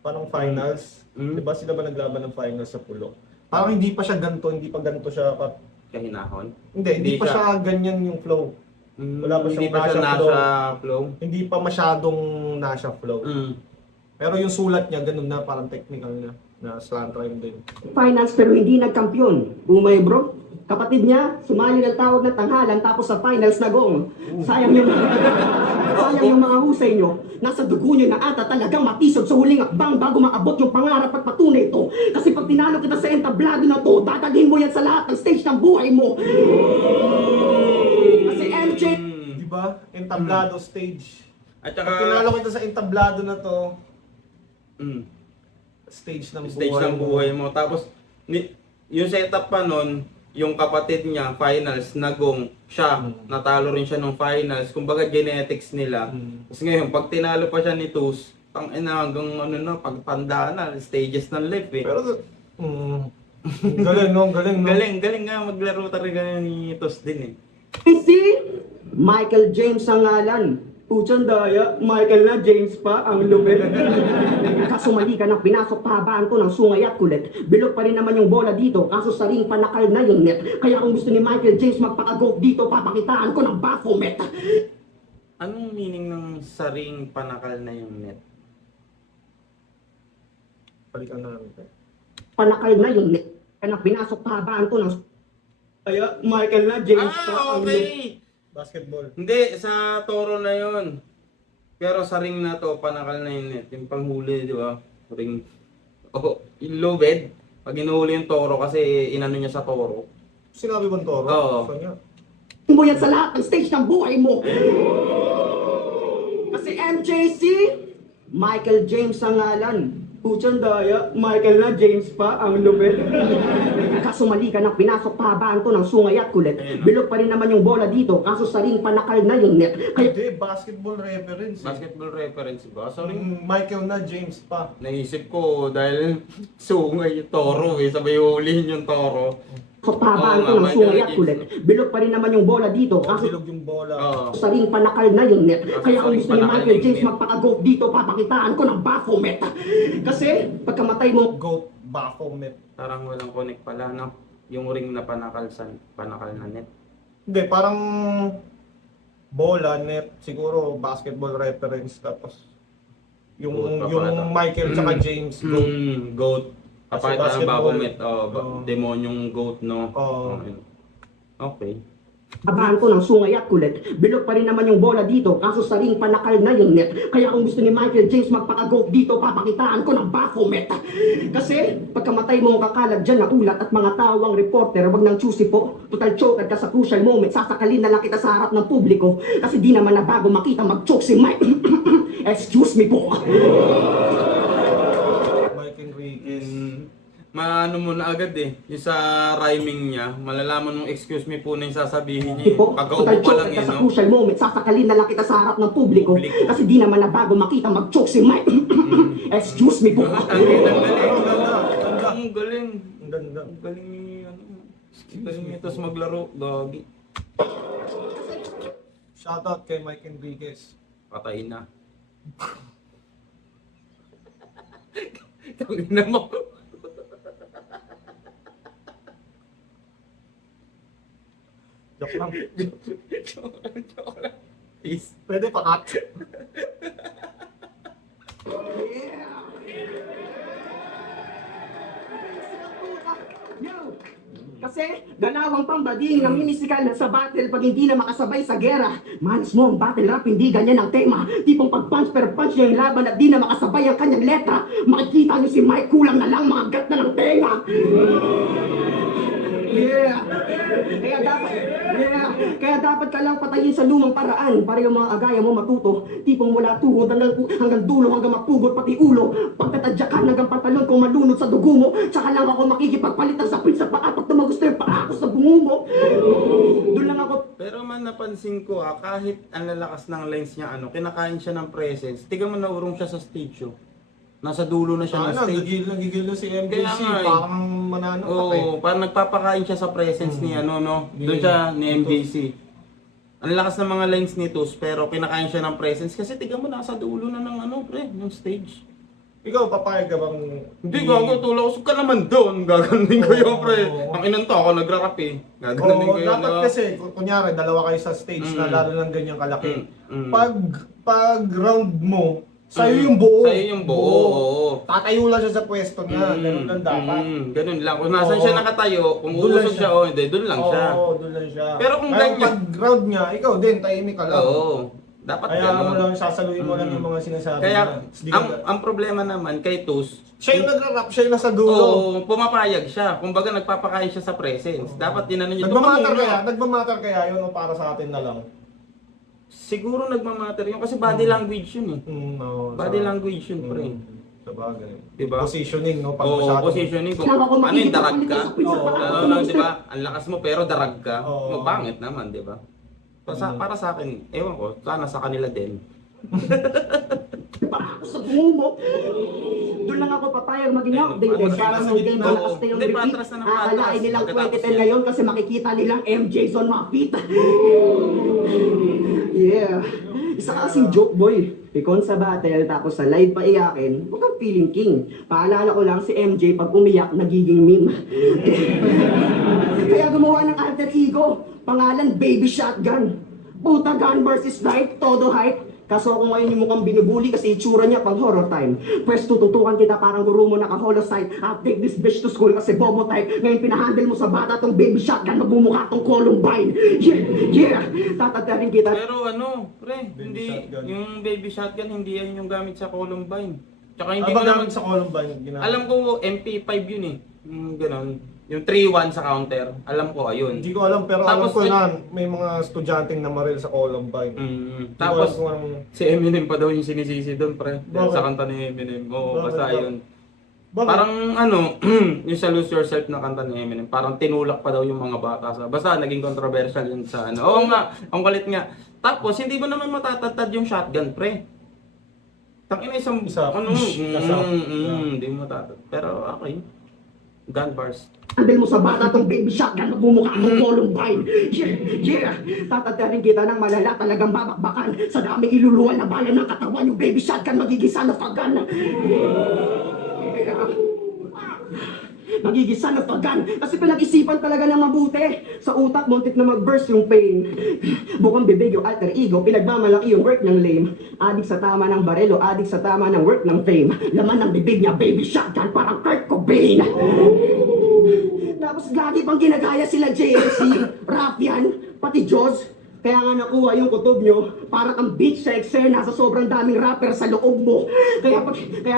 Parang finals. Mm. Di ba sila ba naglaban ng finals sa Pulo? Parang hindi pa siya ganito, hindi pa ganito siya. Kahinahon. Hindi pa siya ganyan yung flow. Wala pa Hindi siyang pa siya nasa nasa flow. Hindi pa masyadong nasa flow. Mm. Pero yung sulat niya, ganun na, parang technical na slant rhyme din. Finance pero hindi nagkampiyon. Bumay bro. Kapatid niya, sumali ng tawag ng tanghalan tapos sa finals nagong. Sayang yung mga husay nyo. Nasa dugo nyo na ata talagang matisod sa huling akbang bago maabot yung pangarap at patunay ito. Kasi pag tinalo kita sa entablado na to, dadalhin mo yan sa lahat ng stage ng buhay mo. Kasi MJ... Di ba? Entablado stage. At Pag saka, tinalo kita sa entablado na to, mm, stage ng stage ng buhay mo. Tapos, yung setup pa nun, yung kapatid niya, finals, nagong siya, natalo rin siya ng finals. Kumbaga, genetics nila. Tapos ngayon, pag tinalo pa siya ni Tus, hanggang pagtanda na, stages ng life eh. Pero, galing no, galing no. Galing nga maglaro talaga ni Tus din eh. Si Michael James ang ngalan. Puchan daya, Michael na James pa ang lupit. Kaso mali ka nang pinasok, pahabaan ko ng sungay at kulit. Bilog pa rin naman yung bola dito, kaso sa ring panakal na yung net. Kaya kung gusto ni Michael James magpaka-goat dito, papakitaan ko ng Baphomet. Anong meaning ng saring panakal na yung net? Balikan na namin. Panakal na yung net. Kaya nang pinasok, pahabaan ko ng... Kaya Michael na James pa ang lupit. Okay! Basketball. Hindi, sa toro na yon. Pero sa ring na to, panakal na yung net. Yung panghuli, di ba? Ring. Oh, yung low bed. Pag inuhuli yung toro kasi inano niya sa toro. Sinabi bang toro? Oo. Saan niya? Mo yan sa lahat ng stage ng buhay mo. Kasi MJC, Michael James ang ngalan. Puchan daya, Michael na James pa ang lupit. Kaso mali ka nang pinasok, pahabaan ko ng sungay at kulit. Bilog pa rin naman yung bola dito, kaso sa ring panakal na yung net. Kaya Hindi, basketball reference. Basketball reference ba? Sorry. Michael na James pa. Naisip ko dahil sungay yung toro eh. Sabay hulihin yung toro. pahabaan ko Oo ng nga, sungay Michael at kulit. Bilog pa rin naman yung bola dito, kaso Bilog yung bola. Oo. sa ring panakal na yung net. Kaya kung Sorry, gusto ni panakal Michael yung James net. magpaka-goat dito, papakitaan ko ng Baphomet. Kasi pagkamatay mo, Goat Baphomet. Parang walang connect pala, no? Yung ring na panakal na net. Hindi, parang bola, net, siguro basketball reference. Tapos yung Goat pa yung pala to. Michael tsaka James, goat. Goat. Papakita ng basketball. Baphomet. Oo. Demonyong goat, no? Oo. Okay. pahabaan ko ng sungay at kulit. Bilog pa rin naman yung bola dito, kaso sa ring panakal na yung net. Kaya kung gusto ni Michael James magpaka-goat dito, papakitaan ko ng Baphomet. Kasi pagkamatay mo kakalag dyan na ulat at mga tawang reporter, wag nang choosy po. Total choker ka sa crucial moment, sasakalin na lang kita sa harap ng publiko. Kasi di naman na bago makita mag-choke si Mike. Excuse me po. Mike Enriquez. Maano mo na agad eh. Yung sa rhyming niya, malalaman mong excuse me po na yung sasabihin niya. Po, Pagkaupo total pa lang choker ka eh, sa no? crucial moment, sasakalin na lang kita sa harap ng publiko. Publiko. Kasi di naman na bago makita mag-choke si Mike. Excuse me po. Ang galing, ang galing. Ang ganda, ganda. Ang galing. Ang ganda. Ang galing ni ano. Ang galing niya tapos maglaro. Gagi. Shoutout kay Mike Enriquez. Patay na. Tangin na mo. Joke lang. Joke lang. Peace. Pwede pa cut. Yo! Kasi dalawang pambading na mimisikal sa battle pag hindi na makasabay sa gera. Manis mo ang battle rap, hindi ganyan ang tema. Tipong pag-punch per punch niya yung laban at di na makasabay ang kanyang letra. Makikita niyo si Mike, kulang na lang mga gat na ng tenga. Yeah! Kaya dapat ka lang patayin sa lumang paraan para yung mga agaya mo matuto. Tipong mula tuhod hanggang dulo hanggang mapugot pati ulo. Pagtatadyakan hanggang pantalon kung malunod sa dugo mo. Tsaka lang ako makikipagpalit ng sapin sa paa pag tumagusto yung paa ko sa bungo mo. Doon lang ako. Pero man napansin ko kahit ang lalakas ng lines niya kinakain siya ng presence. Tiga mo naurong siya sa stage Nasa dulo na siya ng Sana, stage. nagigil na si MJC. Kaya nga eh. Parang manano pa Oo, parang nagpapakain siya sa presence ni doon siya ni MJC. Ang lakas ng mga lines nito, pero kinakain siya ng presence kasi tiga mo nasa dulo na ng ng stage. Ikaw, papayag ka bang... Hindi gago, tulog ka naman doon. Gaganunin ko yun, pre. Oo. Ang inanto ako nagrarap eh. Gaganunin Oo, ko yun. dapat kasi, kunyari, dalawa kayo sa stage na lalo ng ganyang kalaki. Mm. Pag round mo, Sa'yo yung buo. Sa'yo yung buo, oo. Tatayo lang siya sa pwesto niya. Ganun lang dapat. Ganun lang. Kung nasan Oo. siya nakatayo, kung Doon lang uusog siya. siya o hindi, doon lang siya. Oo, doon lang siya. Pero kung Ngayon, ganyan- pag ground niya, ikaw din, tahimik ka lang. Oo. Dapat Kaya mo ganun. lang, sasaluhin mo lang yung mga sinasabi Kaya, niya. Hindi ka- ang problema naman kay Tus, siya yung nagra-rap, siya yung nasa dulo. oo, pumapayag siya. Kumbaga nagpapakain siya sa presence. Dapat dinano niya. Nagmamatter "Tumulong kaya? na." Nagmamatter kaya yun o para sa atin na lang? Siguro nagmamatter yun kasi body language yun eh. No, Body language yun, pre. Sa bagay. Diba? Positioning, no? Pag Oo, masyado- positioning ko. Kailangan ko Ano yung makikita darag ko ka? nito sa pizza Oo. para- Ano lang, di ba? Ang lakas mo pero darag ka. Oo. Pangit naman, di ba? Para sa akin, ewan ko, sana sa kanila din. Para ako sa bungo mo. Doon lang ako papayag maging updated. Patras Para na sa sa game gitna. malakas na yung Hindi, repeat. patras na ng patras. Akalain nilang Pagkatapos 2010 yan. ngayon kasi makikita nilang MJ Zone Mapit. Yeah. Isa ka kasing joke boy. Pikon sa battle tapos sa live pa iyakin, huwag kang feeling king. Paalala ko lang si MJ pag umiyak nagiging meme. Kaya gumawa ng alter ego. Pangalan Baby Shotgun. Puta gun versus life, todo hype. Kaso ako ngayon yung mukhang binubuli kasi itsura niya pang horror time. Pwes tututukan kita parang guru mo naka-holosight. I'll take this bitch to school kasi bobo type. Ngayon pinahandle mo sa bata tong baby shotgun magmumukha tong Columbine. Yeah! Tatatarin kita. Pero ano, pre, hindi, shotgun. yung baby shotgun, hindi yan yung gamit sa Columbine. Tsaka hindi Ano mo ba naman, gamit sa Columbine? Ginamit? alam ko MP5 yun eh. Yung ganon. Yung 3-1 sa counter. Alam ko, ayun. Hindi ko alam, pero Tapos, alam ko na may mga estudyanteng namaril sa Columbine. Tapos, Hindi ko alam kung anong- si Eminem pa daw yung sinisisi doon, pre. Bakit? Sa kanta ni Eminem. Oo, Bakit? basta yun. Bakit? Parang ano, yung sa Lose Yourself na kanta ni Eminem, parang tinulak pa daw yung mga bata. Basta naging controversial yun sa ano. Oo nga, ang kulit nga. Tapos, hindi mo naman matatatad yung shotgun, pre. Tangina isang, Isa. ano, Isa. hindi mo matatatad. Pero okay. Gun bars. Handle mo sa bata tong baby shotgun magmumukha tong Columbine. Yeah! Tatatarin kita ng malala talagang babakbakan. Sa daming iluluwa na bayan ng katawan yung baby shotgun magiging son of a gun. Yeah. Magiging son of a gun. Kasi pinag-isipan talaga ng mabuti. Sa utak, muntik na mag-burst yung pain. Bukang bibig yung alter ego, pinagmamalaki yung work ng lame. Adik sa tama ng barelo, adik sa tama ng work ng fame. Laman ng bibig niya, baby shotgun, parang Kurt Cobain. Tapos lagi pang ginagaya sila JLC, Rafian, pati Jaws. Kaya nga nakuha yung kutob nyo, para kang beach sa eksena sa sobrang daming rapper sa loob mo. Kaya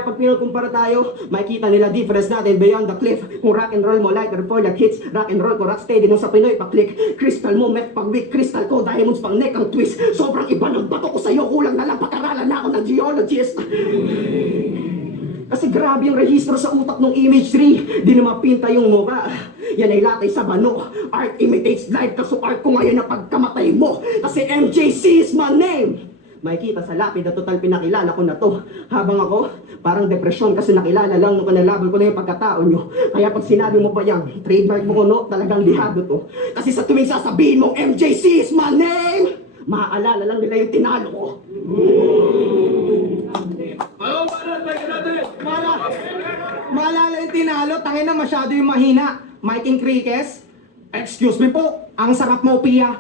pag pinukumpara tayo, makikita nila difference natin beyond the cliff. Kung rock and roll mo, lighter for the hits. Rock and roll ko, rock steady nung sa Pinoy pa-click. Crystal mo, meth pag weak. Crystal ko, diamonds pang neck ang twist. Sobrang iba ng bato ko sa'yo, kulang na lang pag-aralan na ako ng geologist. Kasi grabe yung rehistro sa utak ng image 3. Di na mapinta yung mukha. Yan ay latay sa bano. Art imitates life. Kaso art ko ngayon na pagkamatay mo. Kasi MJC is my name. Makikita sa lapid na total pinakilala ko na to. Habang ako, parang depresyon kasi nakilala lang nung kanalabal ko na yung pagkatao nyo. Kaya pag sinabi mo pa yan, trademark mo ko no, talagang lihado to. Kasi sa tuwing sasabihin mo, MJC is my name, maaalala lang nila yung tinalo ko. Ano ba natin? Maalala yung tinalo, tangin na masyado yung mahina. Mike Enriquez, excuse me po, ang sarap mo, Pia.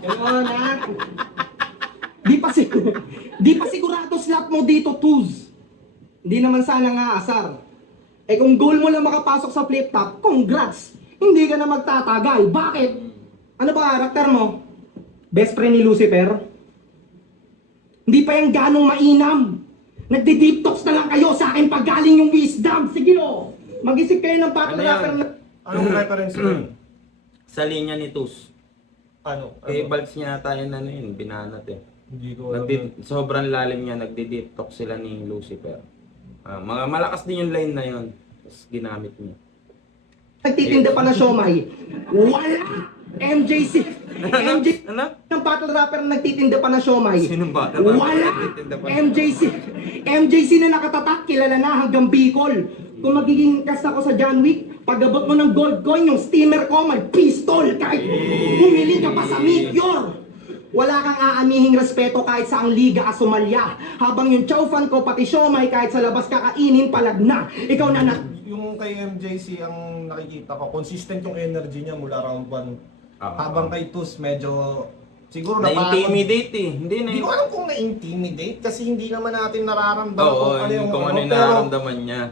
Ayun, ha? Di pa sigurado slap mo dito, Tuz. Hindi naman sana nga asar. Eh kung goal mo lang makapasok sa flip top, congrats. Hindi ka na magtatagal. Bakit? Ano ba karakter mo? Best friend ni Lucifer? Hindi pa yung ganong mainam. Nagdi-deep talks na lang kayo sa akin pag galing yung wisdom. Sige o. Mag-isip kayo ng battle Ano yan? rapper na... Anong reference yun? Sa linya ni Tus. Ano? Kay Balds niya tayo na yun, binanat eh. Hindi ko alam. yun. Sobrang lalim niya, nagdi-deep talk sila ni Lucifer. Mga malakas din yung line na yun. Tapos ginamit niya. Nagtitinda pa na siomay. Wala! MJC! MJC! Ano? Ng battle rapper na nagtitinda pa na siomay. Sinong ba? Wala! MJC! MJC na nakatatak, kilala na hanggang Bicol. Kung magiging cast ako sa John Wick, pag-abot mo ng gold coin, yung steamer ko may pistol kahit bumili ka pa sa Meteor. Wala kang aamihing respeto kahit sa ang liga asumalya. Habang yung chow fan ko, pati siomay kahit sa labas kakainin, palag na. Ikaw na Yung kay MJC ang nakikita ko, consistent yung energy niya mula round 1. Ah, Habang kay Tus, medyo siguro napagod. Na-intimidate eh. Hindi ko alam kung na-intimidate kasi hindi naman natin nararamdaman Oo, kung ano yung nararamdaman niya.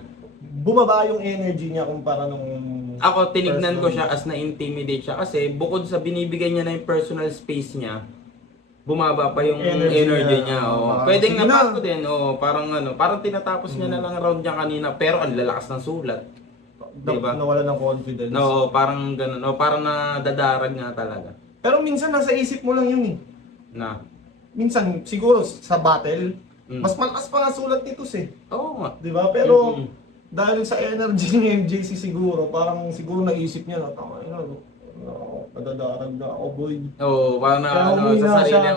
Bumaba yung energy niya kumpara nung Ako, tinignan ko person. siya as na-intimidate siya kasi bukod sa binibigay niya na yung personal space niya, bumaba pa yung Energy energy niya. niya. Oh. Ah, Pwedeng sige na. napagod din. Oh, parang tinatapos niya na lang round niya kanina pero ang lalakas ng sulat. Diba? Nawala ng confidence. No, parang ganun. Oh, parang nadadarag nga talaga. Pero minsan nasa isip mo lang yun eh. Na. Minsan siguro sa battle, Mm. mas malakas pa nga sulat nito eh. Oo nga. 'Di ba? Pero Mm-mm. dahil sa energy ni MJC siguro, parang siguro naisip niya na tama ina, nadadarag na ako boy. Oo, parang na Kaya ano, humina sa sarili, siya.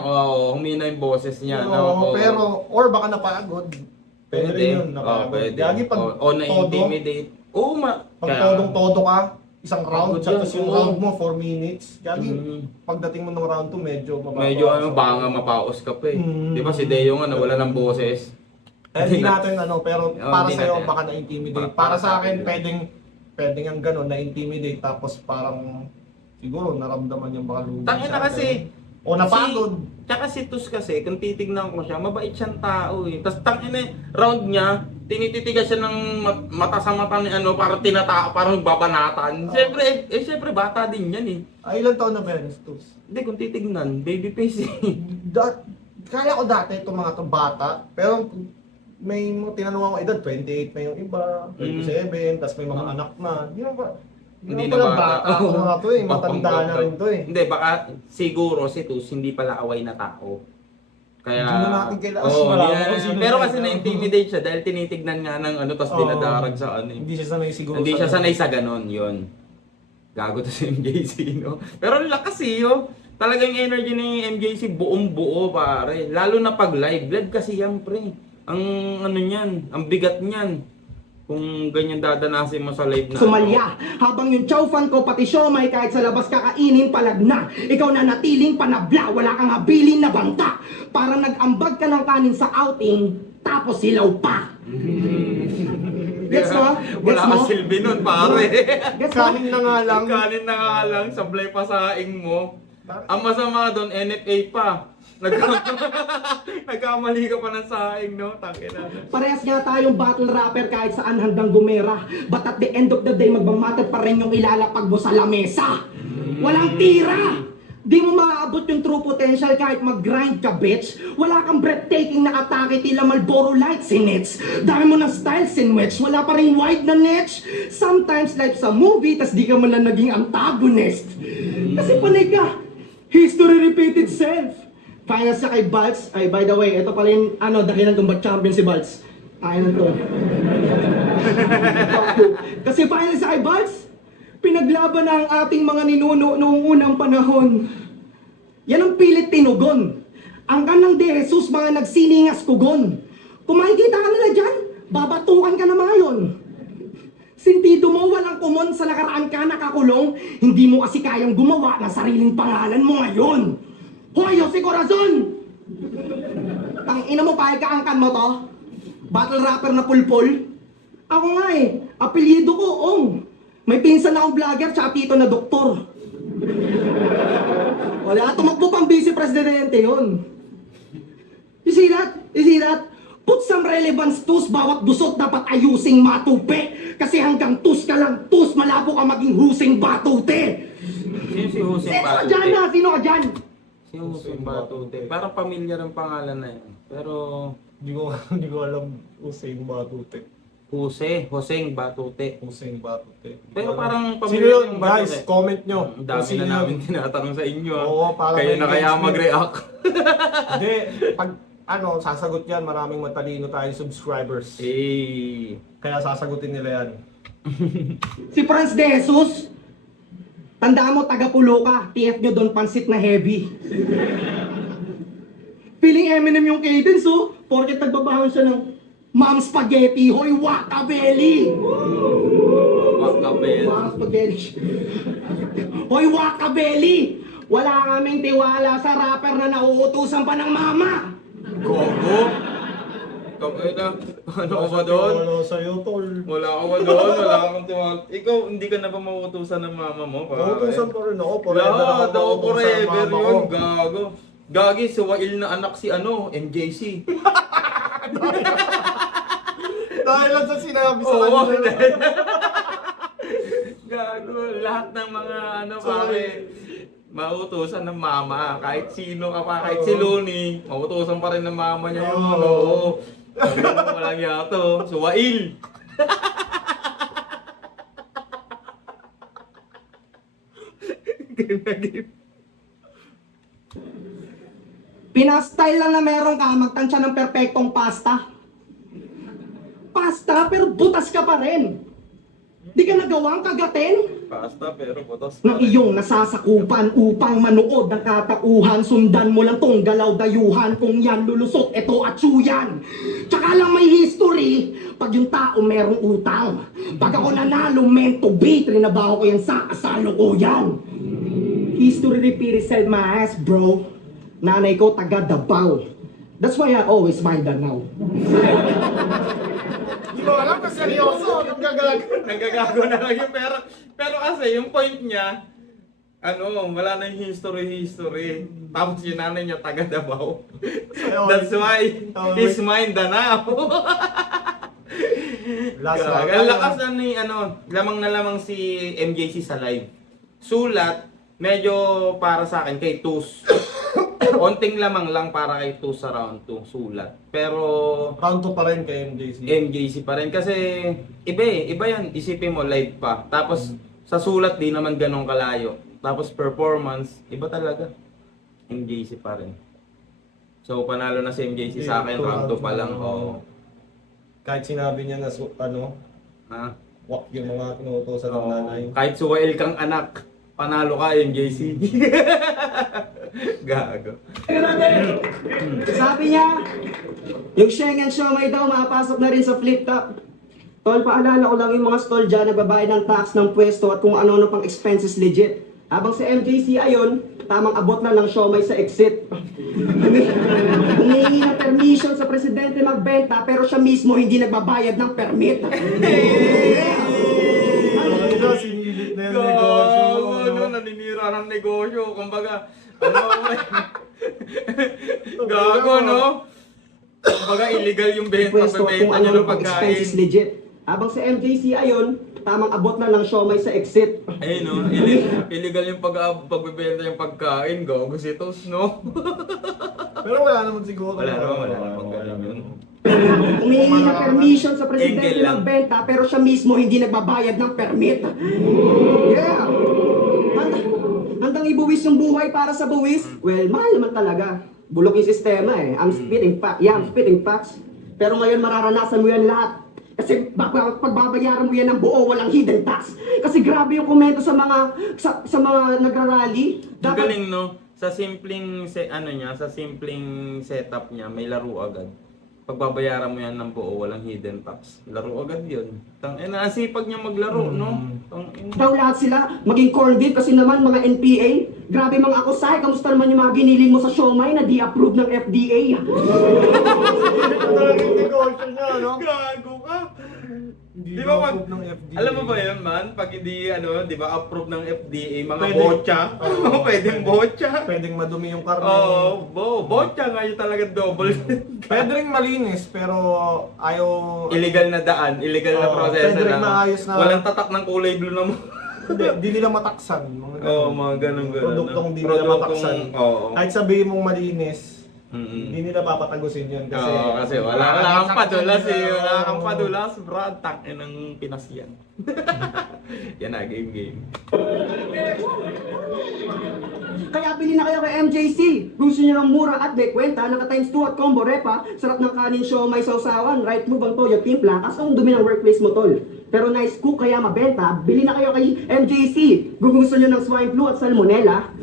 humina yung boses niya. Oo, pero or baka napagod. Pwede rin yun, napagod. pwede. Gagi pag O na-intimidate. Oo, pag todong-todo ka, isang round, Pagod tapos yan, yung oo. round mo 4 minutes. Gagi, Mm. pagdating mo ng round 2, medyo mababawas. Medyo baka nga mapaos ka pa eh. Mm. Di ba si Deo nga nawala ng boses? Hindi natin pero para hindi sa'yo natin. baka na-intimidate. Para Para sa akin, akin. pwedeng ang gano'n, na-intimidate tapos parang siguro naramdaman yung baka lugi Tangina siya, kasi, ganun. O napagod. Tsaka si Tus kasi, kung titignan ko siya, mabait siyang tao eh. Tapos tangina, round niya, tinititigas siya ng mata sa mata ni ano, parang parang babanatan. Siyempre, bata din yan eh. Ay, ilang taon na ba yan, Tus? Hindi, kung titignan, baby face eh. Kaya ko dati itong mga to bata, pero may mga tinanong ako edad, 28 na yung iba, 27, tapos may mga anak na. Hindi na ba? Hindi pala na bata. Ako mga to eh, matanda na rin to eh. Hindi, baka siguro si Tus hindi pala away na tao. Kaya, Hindi na natin kailangan Oo, malaman hindi na- kung sino pero yung kasi tao. na-intimidate siya dahil tinitignan nga ng ano, tapos Oo. dinadarag sa ano eh. Hindi siya sanay siguro. Hindi siya sanay sa ganon, yun. Gago to si MJC, no? Pero ang lakas eh, yo. Talagang energy ni MJC buong buo, pare. Lalo na pag live. Live kasi yan, pre. Ang ano niyan, ang bigat niyan. Kung ganyan dadanasin mo sa live na Sumalya, habang yung chow fan ko pati siomay kahit sa labas kakainin palag na. Ikaw na natiling panabla, wala kang habilin na banta. Parang nag-ambag ka ng kanin sa outing, tapos silaw pa. Gets mo? Wala Gets mo? kang silbi nun, pare. Gets mo? Kanin na nga lang. Kanin na nga lang, sablay pa saing mo. Ang masama doon, NFA pa. Nagkamali ka pa ng saing, no? Tangina. Parehas nga tayong battle rapper kahit saan handang gumera. But at the end of the day, magbamatter pa rin yung ilalapag mo sa lamesa. Walang tira! Di mo maaabot yung true potential kahit mag-grind ka, bitch. Wala kang breathtaking na atake tila Marlboro Lights in it. Dami mo ng style sandwich, wala pa rin wide na niche. Sometimes like sa movie, tas di ka man lang naging antagonist. Kasi panay ka, history repeat itself. Finals siya kay Baltz. Ay, by the way, ito pala yung dahilan kung ba't champion si Baltz. Ayun to. Kasi finals siya kay Baltz, pinaglaban na ang ating mga ninuno noong unang panahon. Yan ang pilit tinugon. Ang kanang de Jesus, mga nagsiningas kugon. Kung makikita ka nila dyan, babatukan ka na mga yun. Sentido mo, walang kumon sa nakaraan ka nakakulong, hindi mo kasi kayang gumawa ng sariling pangalan mo ngayon. Hoy, Jose Corazon! Tangina mo, kahit kaangkan mo to? Battle rapper na pulpul? Ako nga eh, apelyido ko, Ong. May pinsan akong vlogger, tsaka tito na doktor. Wala, tumakbo pang vice-presidente yun. You see that? You see that? Put some relevance tus, bawat busot dapat ayusing matupe. Kasi hanggang tus ka lang, tus, malabo ka maging husing batute. Sino si Jose Sino ka Batute? dyan na? Sino ka dyan? Si Jose Batute. Parang pamilyar ang pangalan na yun. Pero, Hindi ko alam Usain Batute. Hoseng Batute. Usain Batute. Pero parang Sino pamilyar yun? yung Guys, Batute. comment nyo. Ang dami Sino na yun? namin tinatanong sa inyo. Oo, para Kayo may na kaya engagement. mag-react. Hindi, pag sasagot yan, maraming matalino tayong subscribers. Eh, Kaya sasagutin nila yan. Si Franz De Jesus. Tandaan mo, taga-pulo ka. TF nyo doon, pansit na heavy. Feeling Eminem yung cadence, oh. Porket nagbabahon siya ng Ma'am Spaghetti, hoy, Wakabelly! Wakabel. Ma'am Spaghetti. Hoy, Wakabelly! Wala kaming tiwala sa rapper na nauutusan pa ng mama! Gogo. Tangina, ano ka ba doon? Wala sa'yo, tol. Wala ka ba doon? Wala kang tiwag. Ikaw, hindi ka na ba mauutusan ng mama mo? Nautusan pa rin ako. Forever Lahat, ako ako mautusan ng forever mama yun, ko. gago. Gagi, suwail na anak si MJC. Dahil lang sa sinabi sa Oo, kanila. dahil- Gago, lahat ng mga pare, mautusan ng mama. Kahit sino ka pa, kahit si Looney, mautusan pa rin ng mama niya yun. Oo. Oo. Walang yato, suwail. Game na game. Pinastyle lang na meron ka, magtansya ng perpektong pasta. Pasta, pero butas ka pa rin. Di ka nagawang kagatin Pasta pero butas ng iyong nasasakupan upang manood ng katauhan. Sundan mo lang tong galaw dayuhan. Kung yan lulusot, eto at yan. Tsaka lang may history pag yung tao merong utang. Pag ako nanalo, meant to be, trinabaho ko yan sa kasalukuyan. History repeat itself, my ass, bro. Nanay ko taga Davao. That's why I always mind that now. Hindi mo alam kung seryoso. Ang gagalag. Nanggagago na lang yun, pero kasi yung point niya, wala na yung history. Tapos yung nanay niya taga Davao. That's why he's mine Danao. Last Gago. one. Ang lakas ni lamang na lamang si MJC sa live. Sulat, medyo para sa akin kay Tus. Konting lamang lang para kay Tus sa round 2 sulat. Pero Round 2 pa rin kay MJC. MJC pa rin kasi iba yan, isipin mo live pa. Tapos sa sulat di naman ganun kalayo. Tapos performance, iba talaga. MJC pa rin. So panalo na si MJC sa akin, round 2 pa lang. Oo. Kahit sinabi niya na Ha? wak yung mga tinutusan ng Oo. nanay. Kahit suwail kang anak, panalo ka MJC. Gago. Sabi niya, yung Schengen Siomai daw mapasok na rin sa flip top. Tol, paalala ko lang yung mga stall dyan nagbabayad ng tax ng pwesto at kung ano-ano pang expenses legit. Habang si MJC ayon, tamang abot na ng siomay sa exit. Humihingi ng permission sa presidente magbenta pero siya mismo hindi nagbabayad ng permit. Ay, na, sinilit na yung negosyo. Naninira ng negosyo. Kumbaga, gago, no? Kumbaga, illegal yung Pwesto at kung pagbebenta nyo ano-ano ng pang expenses pagkain. legit. Habang si MJC ayon, tamang abot na ng siomay sa exit. Ayun, no? Illegal yung pagbebenta yung pagkain. Gago si Tos, no? Pero wala naman siguro. Wala naman ganun yun. Humihingi ng permission sa presidente Engel lang. magbenta pero siya mismo hindi nagbabayad ng permit. Yeah! Handang ibuwis yung buhay para sa buwis? Well, mahal naman talaga. Bulok yung sistema eh. I'm spitting facts. Pero ngayon mararanasan mo yan lahat. Kasi pagbabayaran mo yan ng buo, walang hidden tax. Kasi grabe yung komento sa mga nagrarally. Ang galing, no? Sa simpleng setup niya, may laro agad. Pagbabayaran mo yan ng buo, walang hidden tax. Laro agad yun. Ang sipag niya maglaro, no? Daw lahat sila maging corned beef kasi naman mga NPA. Grabe mga akusay, kamusta naman yung mga giniling mo sa siomay na di-approve ng FDA? Ito talaga yung negosyo niya, no? Gago ka! Hindi Di ba pag, approve ng FDA. alam mo ba yun, man? Pag hindi, di ba, approve ng FDA, mga Pwede. botcha. Pwedeng botcha. Pwedeng madumi yung karne. Oo, botcha nga yung talaga double. Pwede rin malinis, pero ayaw... Illegal na daan, illegal na Oo, proseso pwede rin na. maayos na- Walang tatak ng kulay blue na mo. Hindi nila mataksan. Mga ganun. Oo, mga ganun. Produktong hindi nila mataksan. Oo. Kahit sabihin mong malinis, Mm-mm. hindi nila papatagusin yun. Kasi, Oo, kasi wala kang padulas eh. Wala kang padulas, bro. Takin ng Pinas yan. Yan na, game. Kaya bili na kayo kay MJC. Gusto niyo ng mura at may kwenta, naka times 2 at combo repa, sarap ng kanin siomay sausawan, right move ang toyo timpla, kas ang dumi ng workplace mo tol. Pero nice cook kaya mabenta, bili na kayo kay MJC. Gusto niyo ng swine flu at salmonella.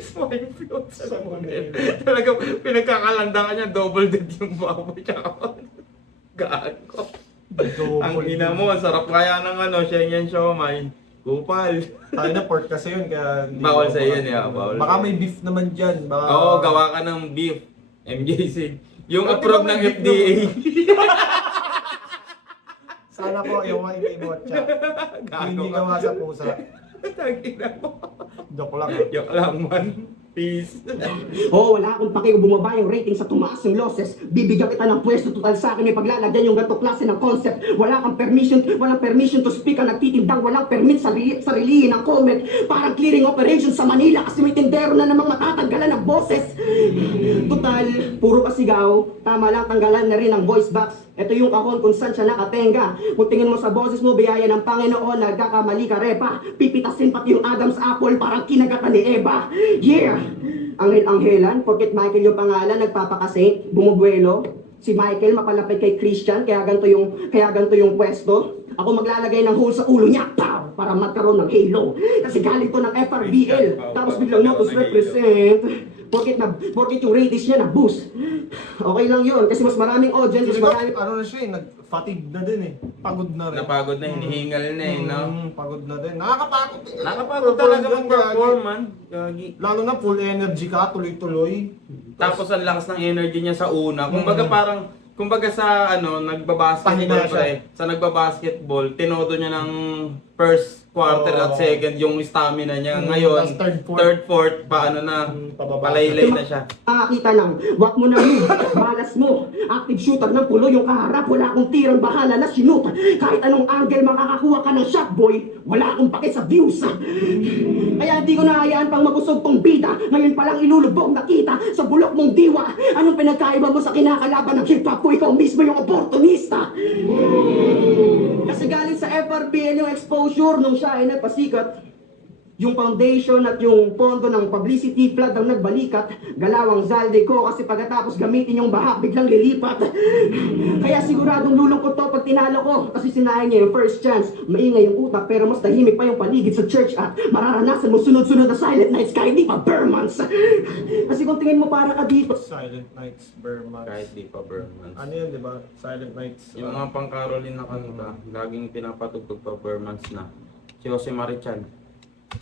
Swine flu sa salmonella. Talaga, pinagkakalandakan niya, double dead yung baboy. Tsaka, gago. Ang ina mo, ang sarap kaya ng Schengen siomay. Kupal. tayo na pork kasi yun. Kaya hindi Bawal ko sa baka- yun, yeah, bawal. Baka may beef naman dyan. Baka... Oo, gawa ka ng beef. MJC. Yung Pati approve ba ng may FDA. Sana po, ewan hindi mo siya. Hindi gawa sa pusa. Tangina mo. Joke lang. Joke lang man. Peace. Oo, wala akong pake kung bumaba yung rating sa tumaas yung losses. Bibigyan kita ng pwesto, total sa akin may paglalagyan yung ganito klase ng concept. Walang permission to speak ang nagtitindang, walang permit sa sarilihin ng comment. Parang clearing operation sa Manila kasi may tindero na namang matatanggalan ng boses. Total, puro pasigaw, tama lang tanggalan na rin ang voice box. Ito yung kahon kung saan siya nakatenga. Kung tingin mo sa boses mo, biyaya ng Panginoon, nagkakamali ka repa. Pipitasin pati yung Adam's apple, parang kinagatan ni Eva. Yeah! Anghel-anghelan, porket Michael yung pangalan, nagpapakasaint, bumubuelo. Si Michael mapalapit kay Christian, kaya ganito yung pwesto. Ako maglalagay ng hole sa ulo niya, pow! Para magkaroon ng halo. Kasi galing to ng FRBL. Tapos biglang Notos represent. Porket yung ratings niya na-boost. Okay lang yun, kasi mas maraming audience, mas Siguro, maraming... ano na siya eh, nag-fatigue na din eh. Pagod na rin. Napagod na, hinihingal na eh, no? Pagod na din. Nakakapagod. Nakapagod talaga mag-perform, man. Gagi. Lalo na full energy ka, tuloy-tuloy. Tapos ang lakas ng energy niya sa una. Kumbaga sa Pahinga nagbabasketball siya. sa nagbabasketball, tinodo niya ng first quarter at second yung stamina niya. Ngayon, Tapos third, fourth, paano na, pababa. palaylay na siya. Nakakita ng wak mo na move, malas mo, active shooter ng pulo yung kaharap, wala akong tirang bahala na sinut. Kahit anong angle makakakuha ka ng shot boy, wala akong pake sa views. Kaya hindi ko nahayaan pang mabusog tong bida, ngayon palang ilulubog nakita sa bulok mong diwa. Anong pinagkaiba mo sa kinakalaban ng hip hop ko, ikaw mismo yung oportunista. Kasi galing sa FRBL yung exposure nung siya ay nagpasikat. Yung foundation at yung pondo ng publicity flood ang nagbalikat. Galawang zalde ko kasi pagkatapos gamitin yung bahak, biglang lilipat. Kaya siguradong lulungkot to pag tinalo ko kasi sinayang niya yung first chance. Maingay yung utak pero mas tahimik pa yung paligid sa church at mararanasan mo sunod-sunod na silent nights kahit di pa Burmans. Kasi kung tingin mo para ka dito, Silent Nights, Burma. Kahit di pa Burmans. Ano yun, di ba? Silent Nights. Yung mga pang-Caroline na kanta, laging pinapatugtog pa Burmans na. Si Jose Marichan.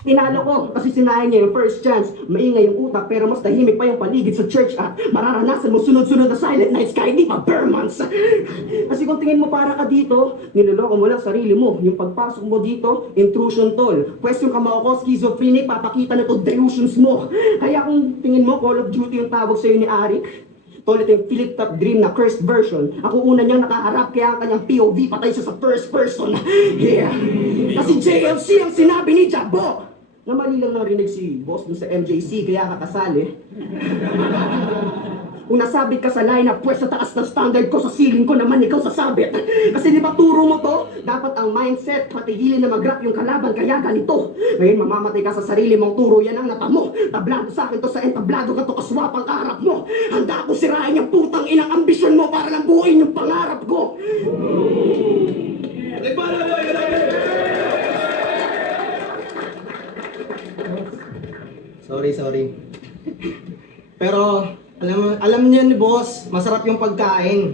tinalo ko kasi sinayang niya yung first chance. Maingay yung utak pero mas tahimik pa yung paligid sa church at mararanasan mo sunod-sunod na silent nights kahit di pa Burmans. Kasi kung tingin mo para ka dito, niloloko mo lang sarili mo. Yung pagpasok mo dito, intrusion tol. Question ka mo ako, schizophrenic, papakita na to delusions mo. Kaya kung tingin mo Call of Duty yung tawag sa'yo ni Arik, tol, ito yung Philip Top Dream na cursed version. Ako una niyang nakaharap kaya ang kanyang POV patay siya sa first person. Yeah. Kasi JLC ang sinabi ni Jabo. Na mali lang narinig si boss dun sa MJC kaya kakasali. Kung nasabit ka sa line-up, pwes sa taas ng standard ko, sa ceiling ko naman ikaw sasabit. Kasi di ba turo mo to? Dapat ang mindset, patigilin na mag-rap yung kalaban, kaya ganito. Ngayon mamamatay ka sa sarili mong turo, yan ang natamo. Tablado sa akin to sa entablado ka to, kaswapang kaharap mo. Handa ko sirain yung putang inang ambisyon mo para lang buuin yung pangarap ko. Sorry. Pero, alam niyo ni boss, masarap yung pagkain.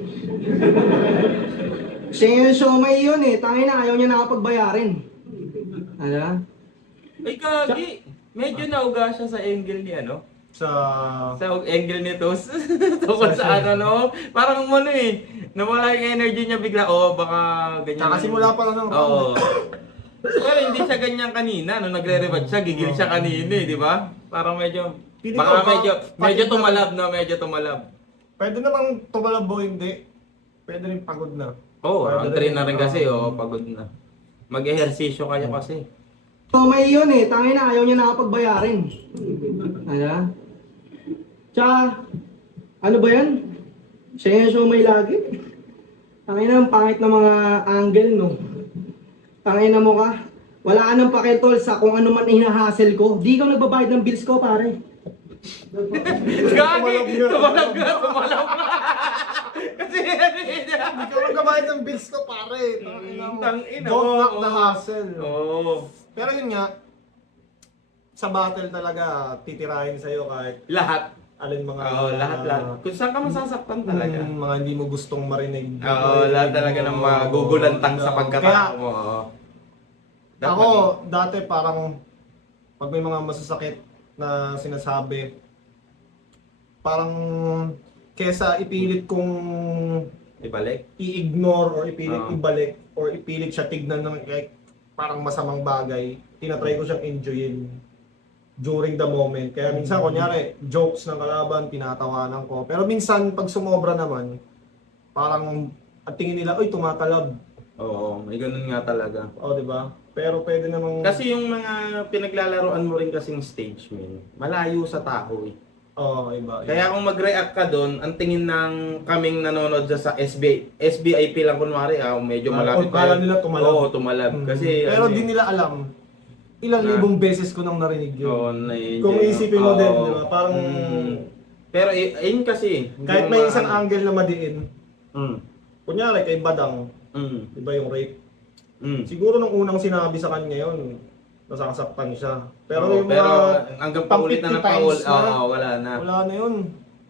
Siya yung siomay yun eh. Tangin na, ayaw niya nakapagbayarin. Ano? Ay, kagi! Medyo nauga siya sa angle ni Sa... Sa angle ni Tos. Tungkol sa no? Parang nawala yung energy niya bigla. Baka ganyan. Kakasimula pa lang ng round. Oo. Pero hindi siya ganyan kanina. Nung nagre-rebat siya, gigil siya kanina di ba? Parang medyo, Feeling baka ko, medyo pati- tumalab, no? Medyo tumalab. Pwede namang tumalabo, hindi. Pwede rin pagod na. Ang train na rin kasi, pagod na. Mag-ehersisyo kaya kasi. Siomay yun eh. Tangin na, ayaw niya nakapagbayarin. Ano? Tsaka, ano ba yan? Siya yung siomay lagi. Tangin na, ang pangit ng mga angle, no? Tangin na mo ka. Wala ka nang pakitol sa kung ano man hinahassle ko. Di ka nagbabayad ng bills ko, pare. Gagi! Tumalab ka! Kasi Hindi ka magkabayad ng bills ko, pare. Tangina, Don't knock the oo. hassle. Oo. Pero yun nga, sa battle talaga, titirahin sa'yo kahit Lahat. alin mga... Lahat. Kung saan ka masasaktan talaga. Mga hindi mo gustong marinig. Lahat talaga ng magugulantang sa pagkatao mo. Ako, dati parang, pag may mga masasakit na sinasabi, parang kesa ipilit kong Ibalik. i-ignore or ipilit Oo. ibalik or ipilit siya tignan ng like, parang masamang bagay, tinatry ko siyang enjoyin during the moment. Kaya minsan, kunyari, jokes ng kalaban, tinatawanan ko. Pero minsan, pag sumobra naman, parang at tingin nila, uy, tumatalab. Oo, may ganun nga talaga. O, di ba? Pero pwede namang... Kasi yung mga pinaglalaroan mo rin kasing stage, man, malayo sa tao eh. Oo, iba. Kaya kung mag-react ka doon, ang tingin ng kaming nanonood dyan sa SBIP lang kunwari, medyo malapit kala nila tumalab. Oo, tumalab. Kasi, Pero ano di eh, nila alam, ilang Na- libong beses ko nang narinig yun. oo, Kung isipin mo din, di ba? Parang, Pero ayun kasi. hindi kahit mo may isang maano. angle na madiin, Mm. kunyari kay Badang, Mm. di ba yung rape? Mm. Siguro nung unang sinabi sa kanya yun, nasasaktan siya. Pero Oo, yung pero mga hanggang pang paulit na 50 ng paul, times na, wala na. wala na yun.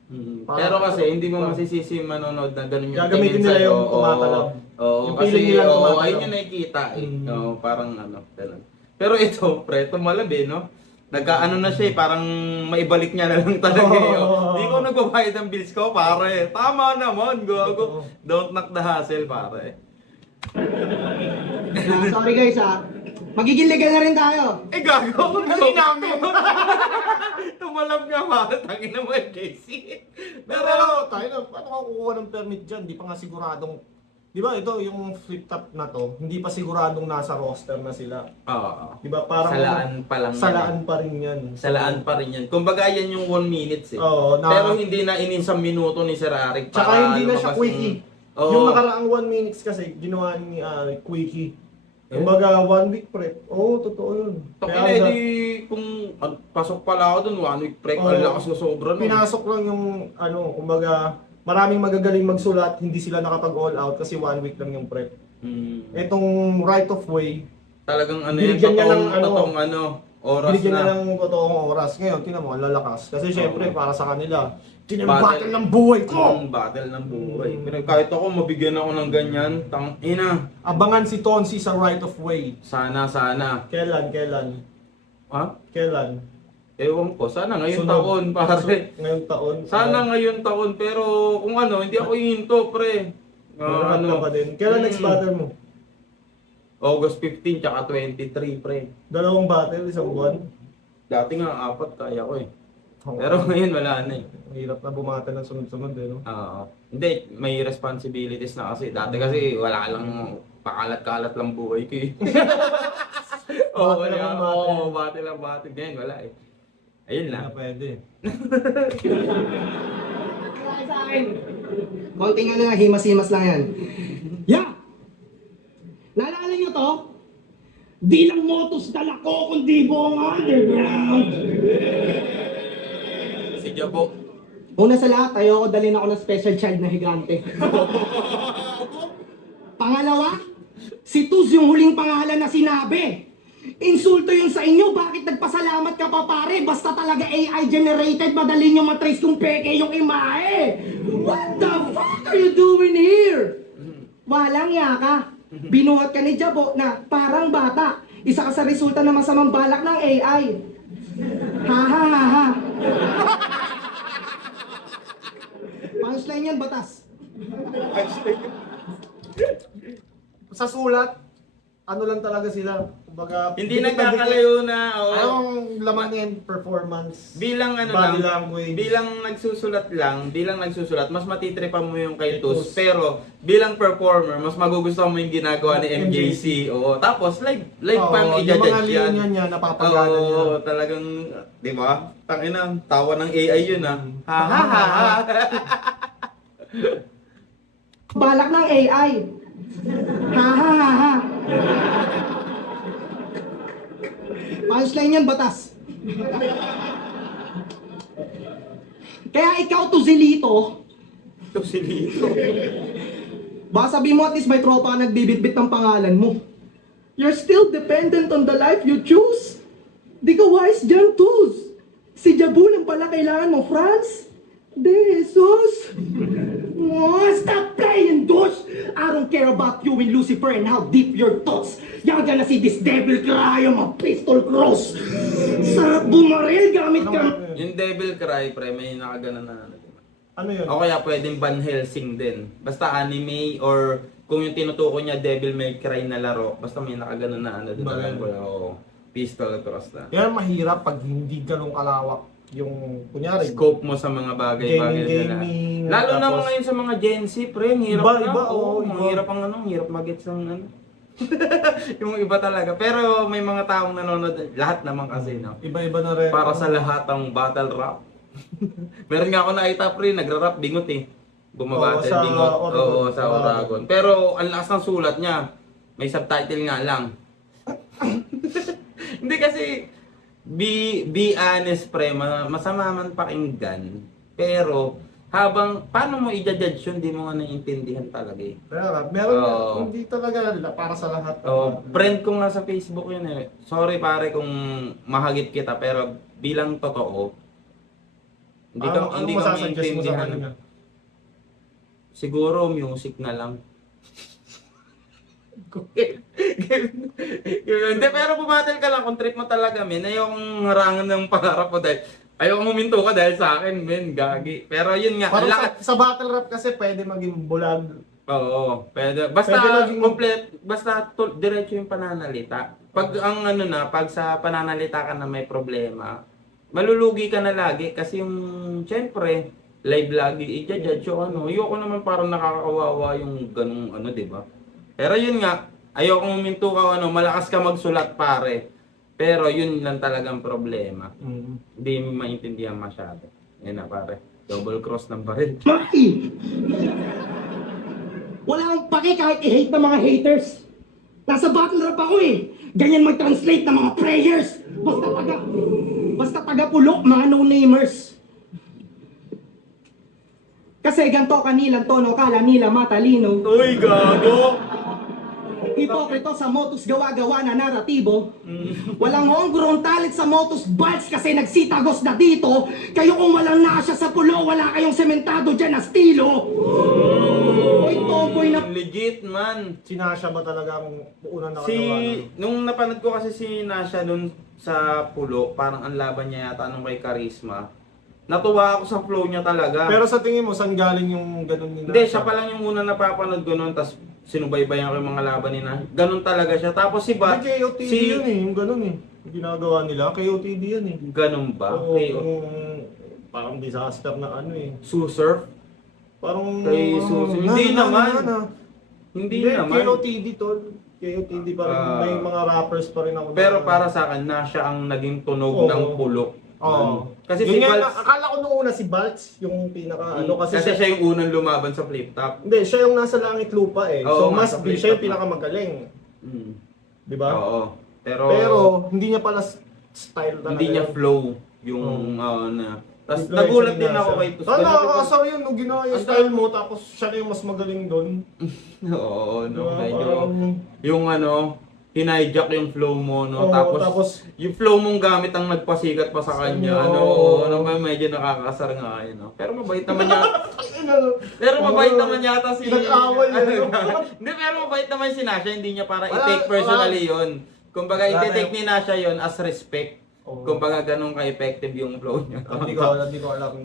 Mm. Parang- Pero kasi hindi mo parang- masisisi yung manonood na ganun yung Gagamitin tingin nila sa'yo. yung tumatalab. Oo, Yung kasi feeling nila tumatalab. ayun yung nakikita eh. Mm. Oo, parang ano, ganun. Pero ito, pre, tumalab eh, no? Nagkaano na siya eh, parang maibalik niya na lang talaga eh. Oo. Hindi ko nagbabayad ng bills ko, pare. Tama naman, gago. Don't knock the hassle, pare. Sorry guys magiging legal na rin tayo. Eh, gago. Hindi namin. Tumalab nga, pare. Tangin na mo, JC. Pero, Pero, tayo na, paano ka kukuha ng permit dyan? Di pa nga siguradong, di ba ito, yung flip top na to, hindi pa siguradong nasa roster na sila. oo. Di ba parang, Salaan pa lang yan. salaan pa rin yan. Salaan pa rin yan. Kumbaga yan yung 1 minutes eh. Oo, na, Pero hindi na ininsang minuto ni Sir Arik tsaka para hindi na siya lumabas quickie. Oo. Yung nakaraang 1 minutes kasi, ginawa ni quickie. Kumbaga, 1 week prep. Oo, totoo yun. Takina, Kaya edi kung pasok pala ako dun, 1 week break, Oo. ang lakas na sobra nun. pinasok lang yung, kumbaga, maraming magagaling magsulat, hindi sila nakapag-all out kasi 1 week lang yung prep. Etong right of way, Talagang ano yan, Binigyan niya ng totoong oras binigyan na. na ng totoong oras. Ngayon, tingnan mo, ang lalakas. Kasi syempre, Oo. para sa kanila, Battle. battle ng buhay ko! Ang battle ng buhay. Pero kahit ako, mabigyan ako ng ganyan, ina. Abangan si Tonsi sa right of way. Sana. Kailan? Ha? Kailan? Ewan ko, sana ngayong Sunod. taon, pare. Ngayong taon. Sana ngayon taon, pero kung ano, hindi ako hihinto, pre. Ano ka pa din. Kailan next battle mo? August 15 tsaka 23, pre. Dalawang battle, isang buwan. Dati nga 4 kaya ko eh. Pero ngayon wala na eh. Ang hirap na bumata ng sunod-sunod eh, no? Oo. Hindi, may responsibilities na kasi. Dati kasi wala lang, pakalat-kalat lang buhay ko eh. Oo, Bate lang ang bate. Oo, bate lang bate. Ngayon wala eh. Ayun Hindi lang. na pwede. Sa akin. Konting himas-himas lang yan. Yeah! Naalala nyo to? Di lang motos dala ko, kundi buong underground. Si Jabo. Una sa lahat, ayoko dalhin ako ng special child na higante. Pangalawa, si Tuz yung huling pangalan na sinabi. Insulto yun sa inyo, bakit nagpasalamat ka pa pare? Basta talaga AI generated, madali nyo matrace kung peke yung imahe. What the fuck are you doing here? Walang yaka. Binuhat ka ni Jabo na parang bata. Isa ka sa resulta ng masamang balak ng AI. Ha ha ha ha. Punchline yan, batas. Sa sulat, ano lang talaga sila. Kumbaga, Hindi dikit na nagkakalayo dikit. na, oo. Anong laman yan? Performance. Bilang ano Body lang, language. bilang nagsusulat, mas matitripan mo yung kay Kay Tus. Tus. Pero bilang performer, mas magugustuhan mo yung ginagawa ni MJC. Oo, tapos live Oo, pang yung mga i-judge yan. linya niya, napapagana niya. Oo, talagang, di ba? Tangina, tawa ng AI yun ah. Ha ha ha ha. Balak ng AI. Ha ha ha ha. Punchline yan, batas. Kaya ikaw, Tuzilito, Ito si Lito. baka sabihin mo at least may tropa ka nagbibitbit ng pangalan mo. You're still dependent on the life you choose. Di ka wise dyan, Tuz. Si Jabu lang pala kailangan mo, Franz. De Jesus. Oh, stop playing, douche! I don't care about you and Lucifer and how deep your thoughts. You're gonna see this devil cry on my pistol cross. Sarap bumaril gamit ka. Yung Devil Cry, pre, may nakagana na ano. Ano yun? O kaya pwedeng Van Helsing din. Basta anime or kung yung tinutukoy niya Devil May Cry na laro, basta may nakaganon na ano din Barrel. alam ko o pistol cross na. Kaya mahirap pag hindi ganun kalawak yung, kunyari, Scope mo sa mga bagay-bagay gaming, na. Lalo na tapos- mga ngayon sa mga Gen Z, pre, ang hirap Iba, na. iba, Oo, oo, ang iba. hirap ang ano, ang hirap mag-gets ng ano. Yung iba talaga. Pero may mga taong nanonood, lahat naman kasi, no? Iba-iba na rin. Para sa lahat ng battle rap. Meron nga ako nakita, pre, nagra-rap bingot eh. Bumabattle Oo, sa bingot. Oragon. Oo, sa Oragon. Pero ang lakas ng sulat niya. May subtitle nga lang. Hindi kasi, be honest, pre, masama man pakinggan. Pero, paano mo i-judge yun, di mo nga naiintindihan talaga eh. Kaya, meron nga, Oo. hindi talaga para sa lahat. Oh, friend ko nga sa Facebook yun eh. Sorry pare kung mahagip kita pero bilang totoo, hindi ko masasuggest mo sa maintindihan. kanya? Siguro music na lang. Hindi, pero bumatel ka lang kung trip mo talaga, men. Ayokong harangan ng pangarap mo dahil ayokong huminto ka dahil sa akin, men. Gagi. Pero yun nga, Parang lahat. sa battle rap kasi pwede maging bulag. Oo, pwede. Basta Pwede maging- diretso yung pananalita. Pag ang ano na, pag sa pananalita ka na may problema, malulugi ka na lagi kasi yung syempre live lagi i-judge o ano. Ayoko naman parang nakakawawa yung ganung ano, 'di ba? Pero yun nga, ayoko huminto ka ano, malakas ka magsulat pare. Pero yun lang talagang problema. Hindi mo maintindihan masyado. Yan na pare. Double cross ng baril. Maki! Wala akong pake kahit i-hate ng mga haters. Nasa battle rap ako eh. Ganyan mag-translate ng mga prayers. Basta taga-pulo, mga no-namers. Kasi ganito kanilang tono, kala nila matalino. Uy, gago! Hipokrito sa motus gawa-gawa na naratibo. Walang homegrown talent sa motus balls kasi nagsitagos na dito. Kayo kung walang nasya sa pulo, wala kayong sementado dyan na estilo. Hoy, tomboy na Legit man. Si Nasha ba talaga ang unang nakagawa? Si, nung napanood ko kasi si Nasha dun sa pulo, parang ang laban niya yata nung kay Charisma. Natuwa ako sa flow niya talaga. Pero sa tingin mo, saan galing yung ganun ni Nasha? Hindi, siya pa lang yung una napapanood ko nun, tapos sinubaybayan ko yung mga laban ni Nasha. Ganun talaga siya. Tapos si Bat, May KOTD yun eh, yung ganun eh. Yung ginagawa nila, KOTD yan eh. ganun ba? Oo, Kay parang disaster na ano eh. Susurf? Parang... Kay Susie. Hindi naman. na. Hindi Hindi, naman. KOTD tol. KOTD pa rin. Ah. May mga rappers pa rin ako. Pero para sa akin, Nasha ang naging tunog Oo. ng pulo. Oo. Kasi Yun si nga, Balz, akala ko nung una si Balz, yung pinaka ano. kasi siya yung unang lumaban sa flip top. Hindi, siya yung nasa langit lupa eh. Oo, so nga, must sa be, flip siya yung top na. pinakamagaling. Mm. Di ba? Oo. Pero hindi niya pala style talaga. hindi niya yun. flow yung na. Tapos Influential nagulat ni din Nasha. ako kay Tus. Tala, nakakasar yun. Nung ginawa yung Ang style mo, tapos siya na yung mas magaling doon. Oo, no. Diba? Medyo, Parang- yung ano, hinhijack yung flow mo, no. Oo, tapos, yung flow mong gamit ang nagpasikat pa sa kanya, Oo. ano, ano ba, medyo nakakasar nga yun, no. Pero mabait naman niya. Ano? Pero mabait naman yata si... Nag-away yun. Hindi, pero mabait naman si Nasha, hindi niya para Wala- i-take personally yun. Kumbaga, Wala i-take na- ni Nasha yun as respect. Oo. Kumbaga, ganun ka-effective yung flow niya. Hindi ko alam.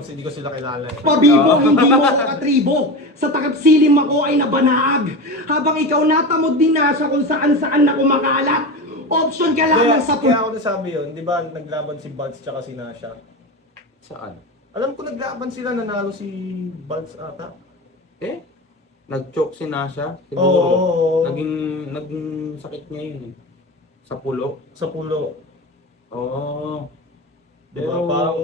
Hindi ko sila kilala. eh. pabibo, hindi mo ako katribo. Sa takip-silim ako ay nabanaag. Habang ikaw natamod din na siya kung saan-saan na kumakalat. Option ka lamang sa Kaya ako nasabi yun, di ba naglaban si Balz tsaka si Nasha? Saan? Alam ko naglaban sila, nanalo si Balz ata. Eh? Nag-choke si Nasha? Oo. Siguro. Naging sakit niya yun eh. Sa pulo. Sa pulo. Oo. Di ba? Pero- Parang...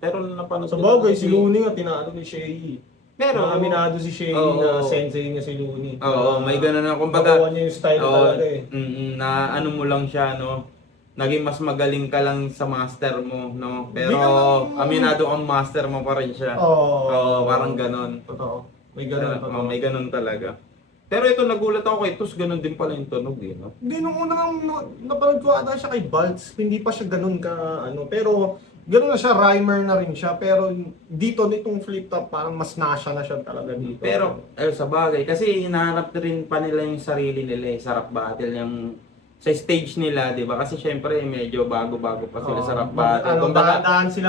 Pero napanood Sa ko bagay, na- si Looney nga tinalo ni Shay. Pero, Aminado si Shay Oo. na sensei niya si Looney. Oo, may ganun na. Kumbaga, Nakuha niya yung style oo, talaga eh. na ano mo lang siya, no? Naging mas magaling ka lang sa master mo, no? Pero, Di naman- aminado kang master mo pa rin siya. Oo, parang ganun. Totoo. May ganun. Oo, may ganun talaga. Pero ito, nagulat ako kay Tus, ganun din pala yung tunog, eh, no? Hindi, nung unang napanood ko ata siya kay Balz, hindi pa siya ganun ka, ano, pero ganun na siya, rhymer na rin siya, pero dito, nitong flip top, parang mas Nasha na siya talaga dito. Pero, sa bagay, kasi hinahanap rin pa nila yung sarili nila, eh, sa rap battle, yung sa stage nila, di ba? Kasi syempre medyo bago-bago pa sila sa rap battle. Ano, Kumbaga, daan sila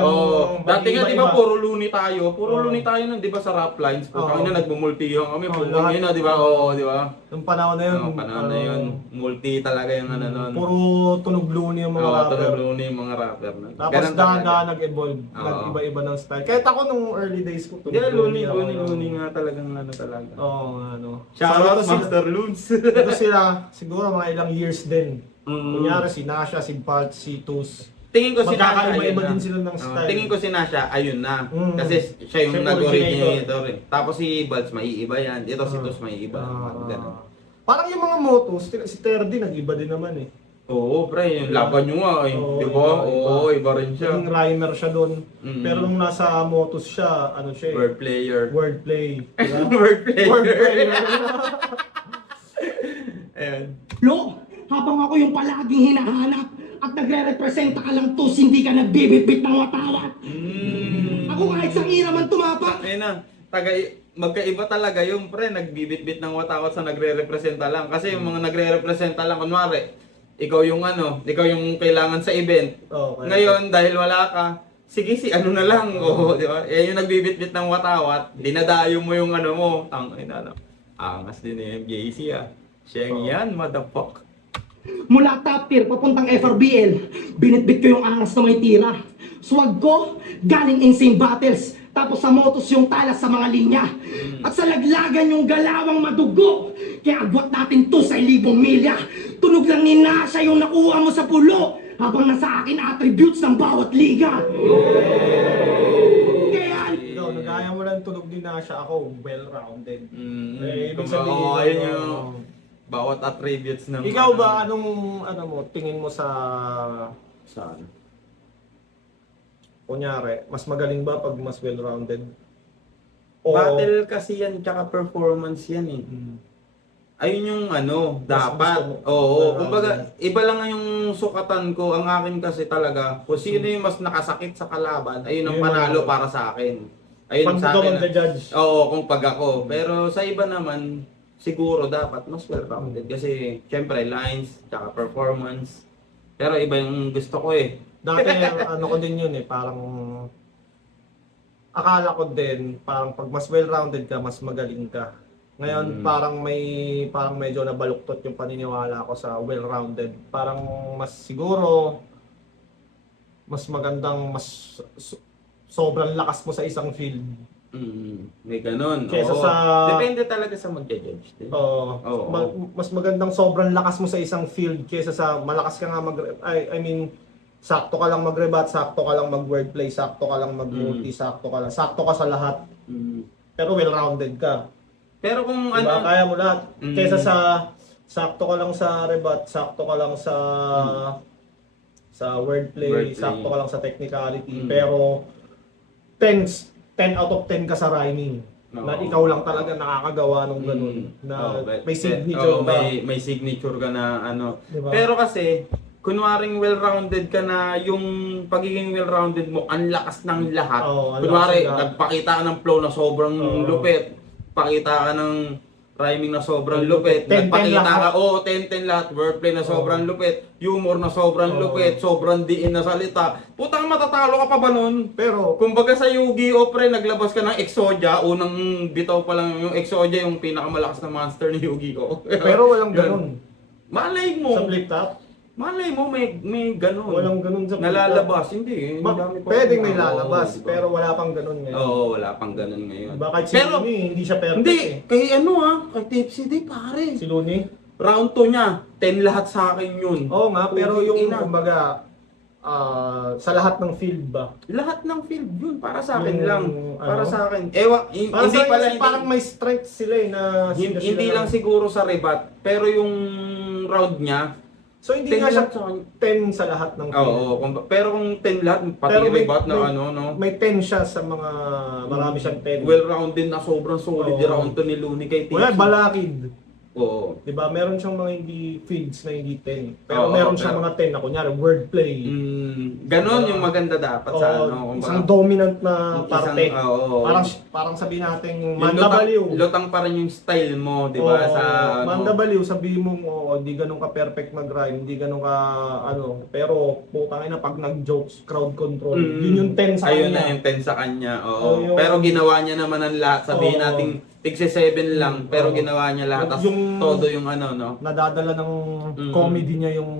dati nga di ba iba-iba. puro luni tayo Oo. nun, di ba sa rap lines? Putang Oo. ina nagmumultihan kami, Oo, puro lahat. yun na, di ba? Oo, di ba? Nung panahon na yun, Oo, panahon na yun. Multi talaga yung ano nun. puro tunog luni yung mga Oo, rapper. tunog luni yung mga rapper. Tapos Ganun talaga. dahan-dahan nag-evolve, Oo. nag-iba-iba ng style. Kahit ako nung early days ko, Hindi, luni ako. nga talagang ano talaga. Oo, ano. Shoutout Saka Master Loons. ito sila, siguro mga ilang years din. Mm. Kunyari si Nasha, si Part, si Tus. Tingin ko si Nasha, Magkakaiba-iba ayun din na. sila ng style. Tingin ko si Nasha, ayun na. Mm. Kasi siya yung Siya yung nag-originator eh. Tapos si Balz, maiiba yan. Ito si Ah. Tus, maiiba. Ganun. Parang yung mga motos, si Terdy nag-iba din naman eh. Oo, pre, yung laban nyo nga eh. Oo, Di ba? iba. Oo, iba rin siya. Naging rhymer siya doon. Mm. Pero nung nasa motos siya, ano siya eh, Word player. wordplay. Diba? Word player. Wordplay. Ayun. Lo, habang ako yung palaging hinahanap at nagre-representa ka lang tus, hindi ka nagbibitbit ng watawat. Ako kahit sa ira man tumapak. Ayun na. Magkaiba talaga yung pre, nagbibitbit ng watawat sa nagre-representa lang. Kasi yung mga nagre-representa lang, kunwari, ikaw yung ikaw yung kailangan sa event. Okay. Ngayon, dahil wala ka, sige si ano na lang, oh, di ba? Eh, yung nagbibitbit ng watawat, dinadayo mo yung ano mo. Angas din eh, MJC ah. Siya yan, motherfuck. Mula top tier papuntang FRBL, binitbit ko yung angas na may tira. Swag ko, galing insane battles. Tapos sa motos yung talas sa mga linya. At sa laglagan yung galawang madugo. Kaya agwat natin to sa 1,000 milya. Tunog lang ni Nasha yung nakuha mo sa pulo. Habang nasa akin attributes ng bawat liga. Kaya Ikaw, nagaya mo lang tunog din na siya ako, well-rounded. Eh, ibig Kung sabihin, ayun yung bawat attributes ng... Ikaw ba, anong tingin mo sa Saan? kunyari, mas magaling ba pag mas well-rounded? O, Battle kasi yan, tsaka performance yan eh. Ayun yung dapat. gusto mo. Oo, kumbaga, iba lang yung sukatan ko. Ang akin kasi talaga, kung sino yung mas nakasakit sa kalaban, ayun ang Ayun panalo ang- para sa akin. Ayun pag sa ikaw akin. ang the-judge. Oo, kung pag ako. Pero sa iba naman, siguro dapat mas well-rounded. Kasi, syempre, lines, tsaka performance. Pero iba yung gusto ko eh. Dati, ko din yun eh, parang akala ko din, parang pag mas well-rounded ka, mas magaling ka. Ngayon, parang medyo nabaluktot yung paniniwala ko sa well-rounded. Parang mas siguro, mas magandang, sobrang lakas mo sa isang field. May ganun. Kesa Oo. sa- Depende talaga sa mag-judge din. Oo. Mas magandang sobrang lakas mo sa isang field kesa sa malakas ka nga I mean, sakto ka lang mag-rebat, sakto ka lang mag-wordplay, sakto ka lang mag-multi, sakto ka sa lahat. Pero well-rounded ka. Pero kung Diba? Kaya mo lahat. Mm. Kesa sa sakto ka lang sa rebat, sakto ka lang sa wordplay, sakto ka lang sa technicality, pero 10 out of 10 ka sa rhyming. Na Oo. ikaw lang talaga nakakagawa ng ganun. Na may signature ka. May signature ka na Diba? Pero kasi, kunwaring well-rounded ka na, yung pagiging well-rounded mo, ang lakas ng lahat. Oo, ang Kunwari, lakas ng lahat. nagpakita ka ng flow na sobrang Oo. lupit. Pakita ka ng rhyming na sobrang lupit. 10-10 Nagpakita lahat. ka, 10-10 lahat. Wordplay na sobrang lupit. Humor na sobrang Oo. lupit. Sobrang diin na salita. Putang matatalo ka pa ba nun? Pero, Kumbaga sa Yu-Gi-Oh! Pre, naglabas ka ng Exodia, unang bitaw pa lang yung Exodia, yung pinakamalakas na monster ni Yu-Gi-Oh! pero walang ganun. Malay mo, Sa flip top, malay mo may ganun. walang ganun sa flip top. Nalalabas, hindi eh. Madami pa- Pwedeng may Oo, lalabas, diba? pero wala pang ganun ngayon. Oo, wala pang ganun ngayon. Diba kahit si Pero, Looney, hindi siya perfect hindi, eh. kay kay Tipsy Day pare. Si Looney? Round 2 niya, 10 lahat sa akin yun. Oo nga, pero Putang yung ina. kumbaga, sa lahat ng field ba? Lahat ng field yun, para sa akin Yung, lang. Para ano? sa akin. Para Hindi sa pala, kasi parang may strength sila eh na hindi lang siguro sa rebat, pero yung round niya, So hindi 10 nga siya lahat sa kanya. 10 sa lahat ng field. Oo, pero kung 10 lahat, pati Pero may- rebat na may- no? May 10 siya sa mga marami siyang 10. Well-rounded na sobrang solid Oo. round to ni Looney kay Wala, Tipsy. Balakid. Oo. Diba? Meron siyang mga hindi feeds na hindi 10. Pero Oo, meron pero- siyang mga 10 na kunyari wordplay. Ganon yung maganda dapat sa Oo, ano. kumbaga. isang dominant na parte. Oo. Parang sabihin natin Yung mandabaliw. lutang pa rin yung style mo, di ba? Oo, Sa mandabaliw, sabihin mo, di ganun ka perfect mag-rhyme, di ganun ka, pero putang ina pag nag-jokes, crowd control, yun yung 10 sa Ayun kanya. na yung 10 sa kanya. Oo. Oo, yung- Pero ginawa niya naman ang lahat. Sabihin Oo. natin tigse 7 lang, pero Oo. ginawa niya lahat. Tas Yung- todo yung ano, no? Nadadala ng comedy niya yung,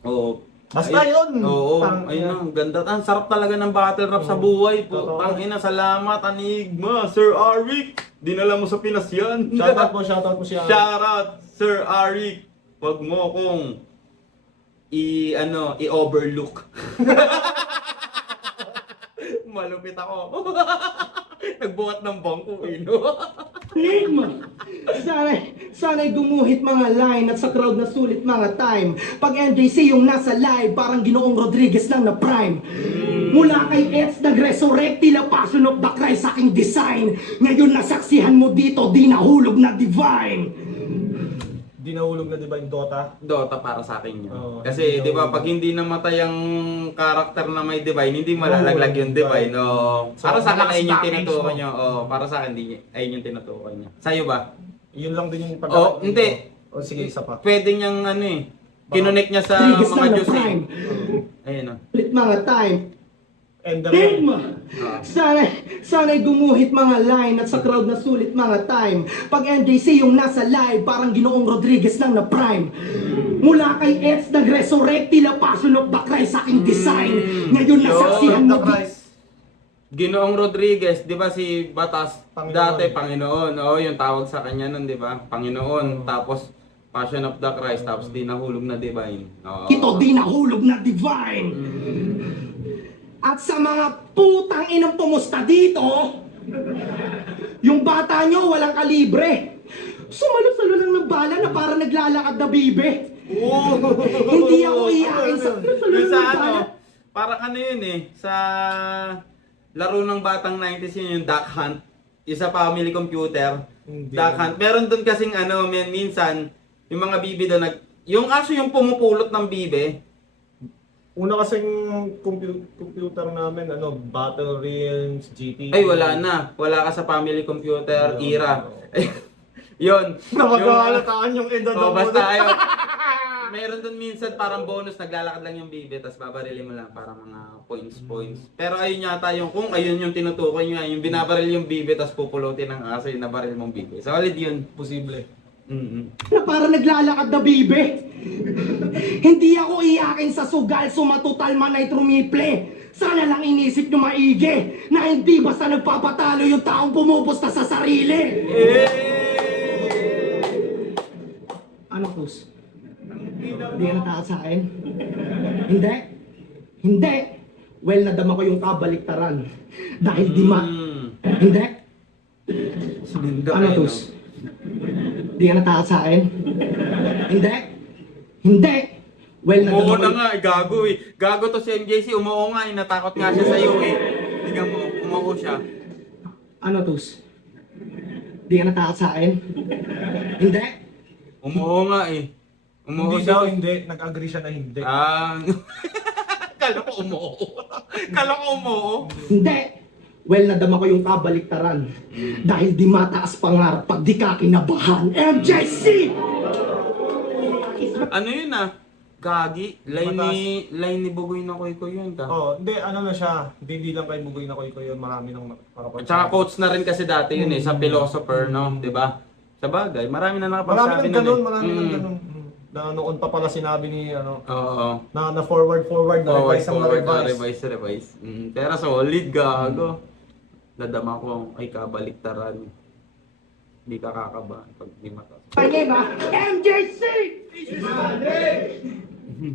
Oo. basta yun! Oo. Tang- Ayun ang ganda. Ang sarap talaga ng battle rap sa buhay. Totoo. Putang ina, salamat, Enigma, Sir Arik. Dinala mo sa Pinas yan. Shoutout po siya. Shoutout, Sir Arik. Wag mo akong i-overlook. Malupit ako. Nagbuhat ng bangko, no? Enigma! Sana'y gumuhit mga line at sa crowd na sulit mga time. Pag MJC yung nasa live, parang Ginoong Rodriguez lang na prime. Mula kay Eds nag-resurrect, tila passion of the Christ sa aking design. Ngayon nasaksihan mo dito, di nahulog na divine. Di nahulog na diba yung Dota? Dota para sa akin yun. Oo, Kasi, hindi di ba, ako- pag hindi namatay ang karakter na may divine, hindi malalaglag yung divine. No. So, Para sa akin, malakas ayun yung damage tinutukoy mo. niya. Oh, para sa akin, ayun yung tinutukoy niya. Sa'yo ba? Yun lang din yung Oh, hindi. O sige, isa pa. Pwede niyang ano eh, kinonect niya sa Rodriguez mga lang na Diyos eh. prime. Ayun o. Ulit mga time. And the Enigma! Sana'y gumuhit mga line at sa crowd na sulit mga time. Pag MJC yung nasa live, parang Ginoong Rodriguez lang na prime. Mula kay Eds nag-resurrect, tila passion of the Christ sa aking design. Ngayon nasaksihan the mo Christ. Ginoong Rodriguez, di ba si Batas, Panginoon. dati Panginoon. Oo, yung tawag sa kanya nun, di ba? Panginoon. Tapos, Passion of the Christ, tapos di nahulog na divine. Oo. ito di nahulog na divine. At sa mga putang inang pumusta dito, yung bata nyo walang kalibre. Sumalo-salo lang ng bala na para naglalakad na bibe. Hindi ako iyakin sa salo Yung lang sa ng ano, bala. parang ano yun eh, sa laro ng batang 90s yun, yung Duck Hunt. Yung sa family computer. Hindi. Duck Hunt. Meron doon kasing ano, minsan, yung mga bibi doon, yung aso yung pumupulot ng bibe. Una kasing computer namin, Battle Realms, GTA. Ay, wala na. Wala ka sa family computer era. Yun. Napagkakalataan yung edad Oh, ng basta ayun. Meron doon minsan parang bonus, naglalakad lang yung bibe, tapos babarilin mo lang para mga points. Pero ayun yata yung, kung ayun yung tinutukoy nyo, yung binabaril yung bibe, tapos pupulutin ng aso yung nabaril mong bibe. Solid yun. Posible. Na para naglalakad na bibe. Hindi ako iyakin sa sugal, sumatutal man ay trumiple. Sana lang inisip nyo maigi na hindi basta nagpapatalo yung taong pumupusta sa sarili. Ano, Pus? Hindi ka natakot sa akin? Hindi? Hindi! Well, nadama ko yung kabaliktaran. Dahil di ma... Hindi? Ano, Tus? Hindi ka natakot sa akin? Hindi? Hindi! Well, Umuo nadama na ko... nga, gago eh. Gago to si MJC, umuo nga eh. Natakot nga siya sa'yo eh. Tingnan mo, umuo siya. Ano, Tus? Hindi ka natakot sa akin? Hindi? Umuo nga eh. Umuo Hindi siya. daw, hindi. Nag-agree siya na hindi. Kala ko umuo. Kala ko umuo. Hindi! Well, nadama ko yung kabaliktaran. Dahil di mataas pangarap pag di ka kinabahan. MJC! Ano yun ah? Gagi. Line ni Bugoy na Koy Koy yun ka. Oh, hindi, na siya. Hindi lang kay Bugoy na Koy Koy yun. Marami nang makapagsabi. Tsaka coach na rin kasi dati yun eh, sa philosopher, no? Di ba? Sa bagay, marami na nakapagsabi Marami nang ganun, eh. marami nang ganun. Na noon pa pala sinabi ni, Oo. na forward, na revise ang Revise. Pero solid, gago. Nadama ko, ay kabaliktaran. Hindi ka kakabahan pag di mata. My name, MJC!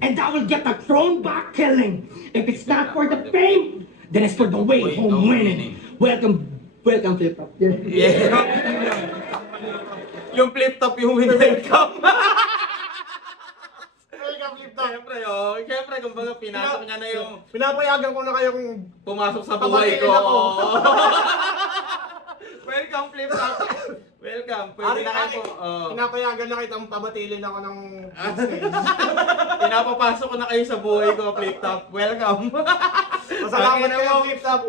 And I will get the throne back killing. If it's not for the fame, then it's for the way home winning. Welcome, Flip Top. Yeah. Yung flip top yung welcome. Siyempre, kumbaga pinasok niya na yung Pinapayagan ko na kayong pumasok sa buhay ko. Pabatiin ako. Welcome, flip top. Welcome. Pwede na kayo po. Pinapayagan na kitang pamatilin ako ng stage. Pinapapasok ko na kayo sa buhay ko, Flip Top. Welcome. Pasalamat Ang ina kay mo. Flip Top.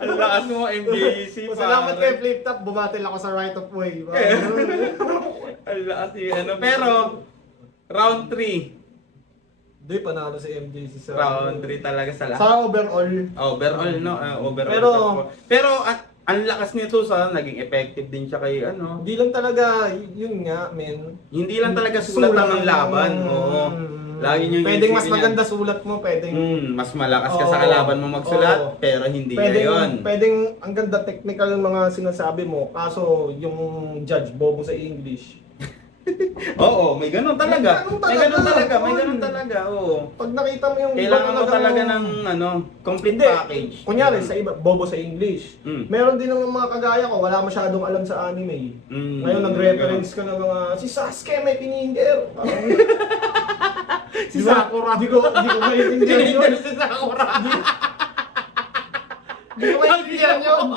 Ang lakas mo, MJC. Pasalamat pare. kay Flip Top. Bumatil ako sa right of way. Ang lakas yung ano. Pero, round 3. Hindi, panalo si MJC sa Round 3 talaga sa lahat. Sa overall. Overall, no? Overall. Pero- Pero ang lakas nito sa naging effective din siya kay ano. Hindi lang talaga, yun nga, men. Hindi lang talaga sulat ang laban. Oo. Lagi niyo Pwedeng mas maganda sulat mo, pwedeng mas malakas ka Oo. sa kalaban mo magsulat, Oo. pero hindi pwedeng, ngayon. pwedeng ang ganda technical ng mga sinasabi mo, kaso yung judge bobo sa English. Oo, may ganun talaga. May ganun May ganun talaga, talaga, may tol. ganun talaga. Oo. Pag nakita mo yung Kailangan mo talagang- talaga ng ano, complete Hindi. package. Kunyari, sa iba, bobo sa English. Mm. Meron din ng mga kagaya ko, wala masyadong alam sa anime. Mm, Ngayon, nag-reference ka ng mga, si Sasuke may pininger. Si Sakura. Di ko maintindihan yun. Tininder si Sakura. Di ko maintindihan yun.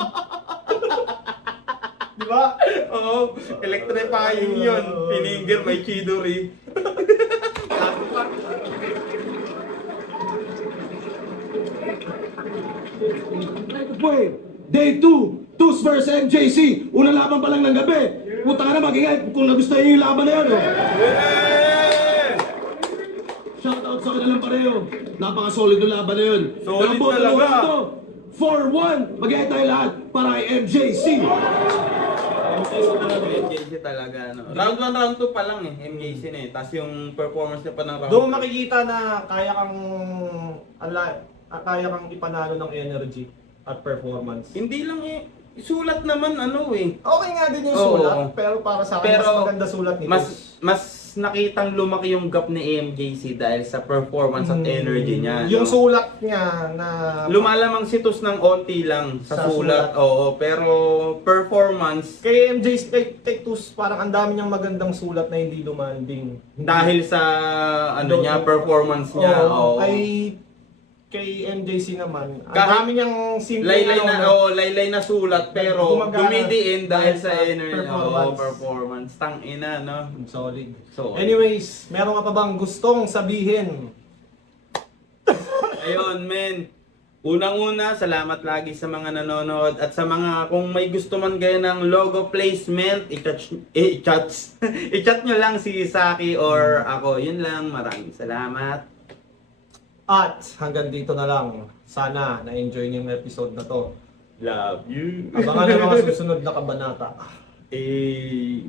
Di ba? Oo, electrifying yun. Pininger may chidori. Right of way. Day 2. Tus versus MJC. Unang laban pa lang ng gabi. Puta ka na mag-ingay kung nagustuhan niyo yung laban na yan. Oh. Shoutout sa kanilang pareho. Napaka-solid ng laban na yun. Solid Pero boto talaga. mo ito. 4-1. Mag-ingay tayo lahat para kay MJC. MJC talaga. No? Round 1, round 2 pa lang eh. MJC na eh. Tapos yung performance niya pa ng round Doon mo makikita na kaya kang ipanalo ng energy at performance. Hindi lang eh. Sulat naman ano eh. Okay nga din yung Oo. sulat, pero para sa akin, Pero mas maganda sulat nito. mas nakitang lumaki yung gap ni MJC dahil sa performance at energy niya. Yung no? sulat niya na... Lumalamang si Tus ng onti lang Sa sa sulat. Oo, pero performance Kay MJ Take Two's, parang ang dami niyang magandang sulat na hindi lumanding. dahil sa ano niya, performance niya. Oo. Kay MJC naman, ang Kahit dami niyang simple laylay na sulat pero Gumagana dumidiin dahil sa sa energy. Oo, performance. Tangina, no? solid. So, Anyways, meron ka pa bang gustong sabihin? ayun, men. Unang-una, salamat lagi sa mga nanonood at sa mga kung may gusto man kayo ng logo placement, i-chat nyo lang si Saki or ako. Yun lang, maraming salamat. At hanggang dito na lang. Sana na-enjoy niyo yung episode na to. Love you. Abangan ang mga susunod na kabanata. Eh,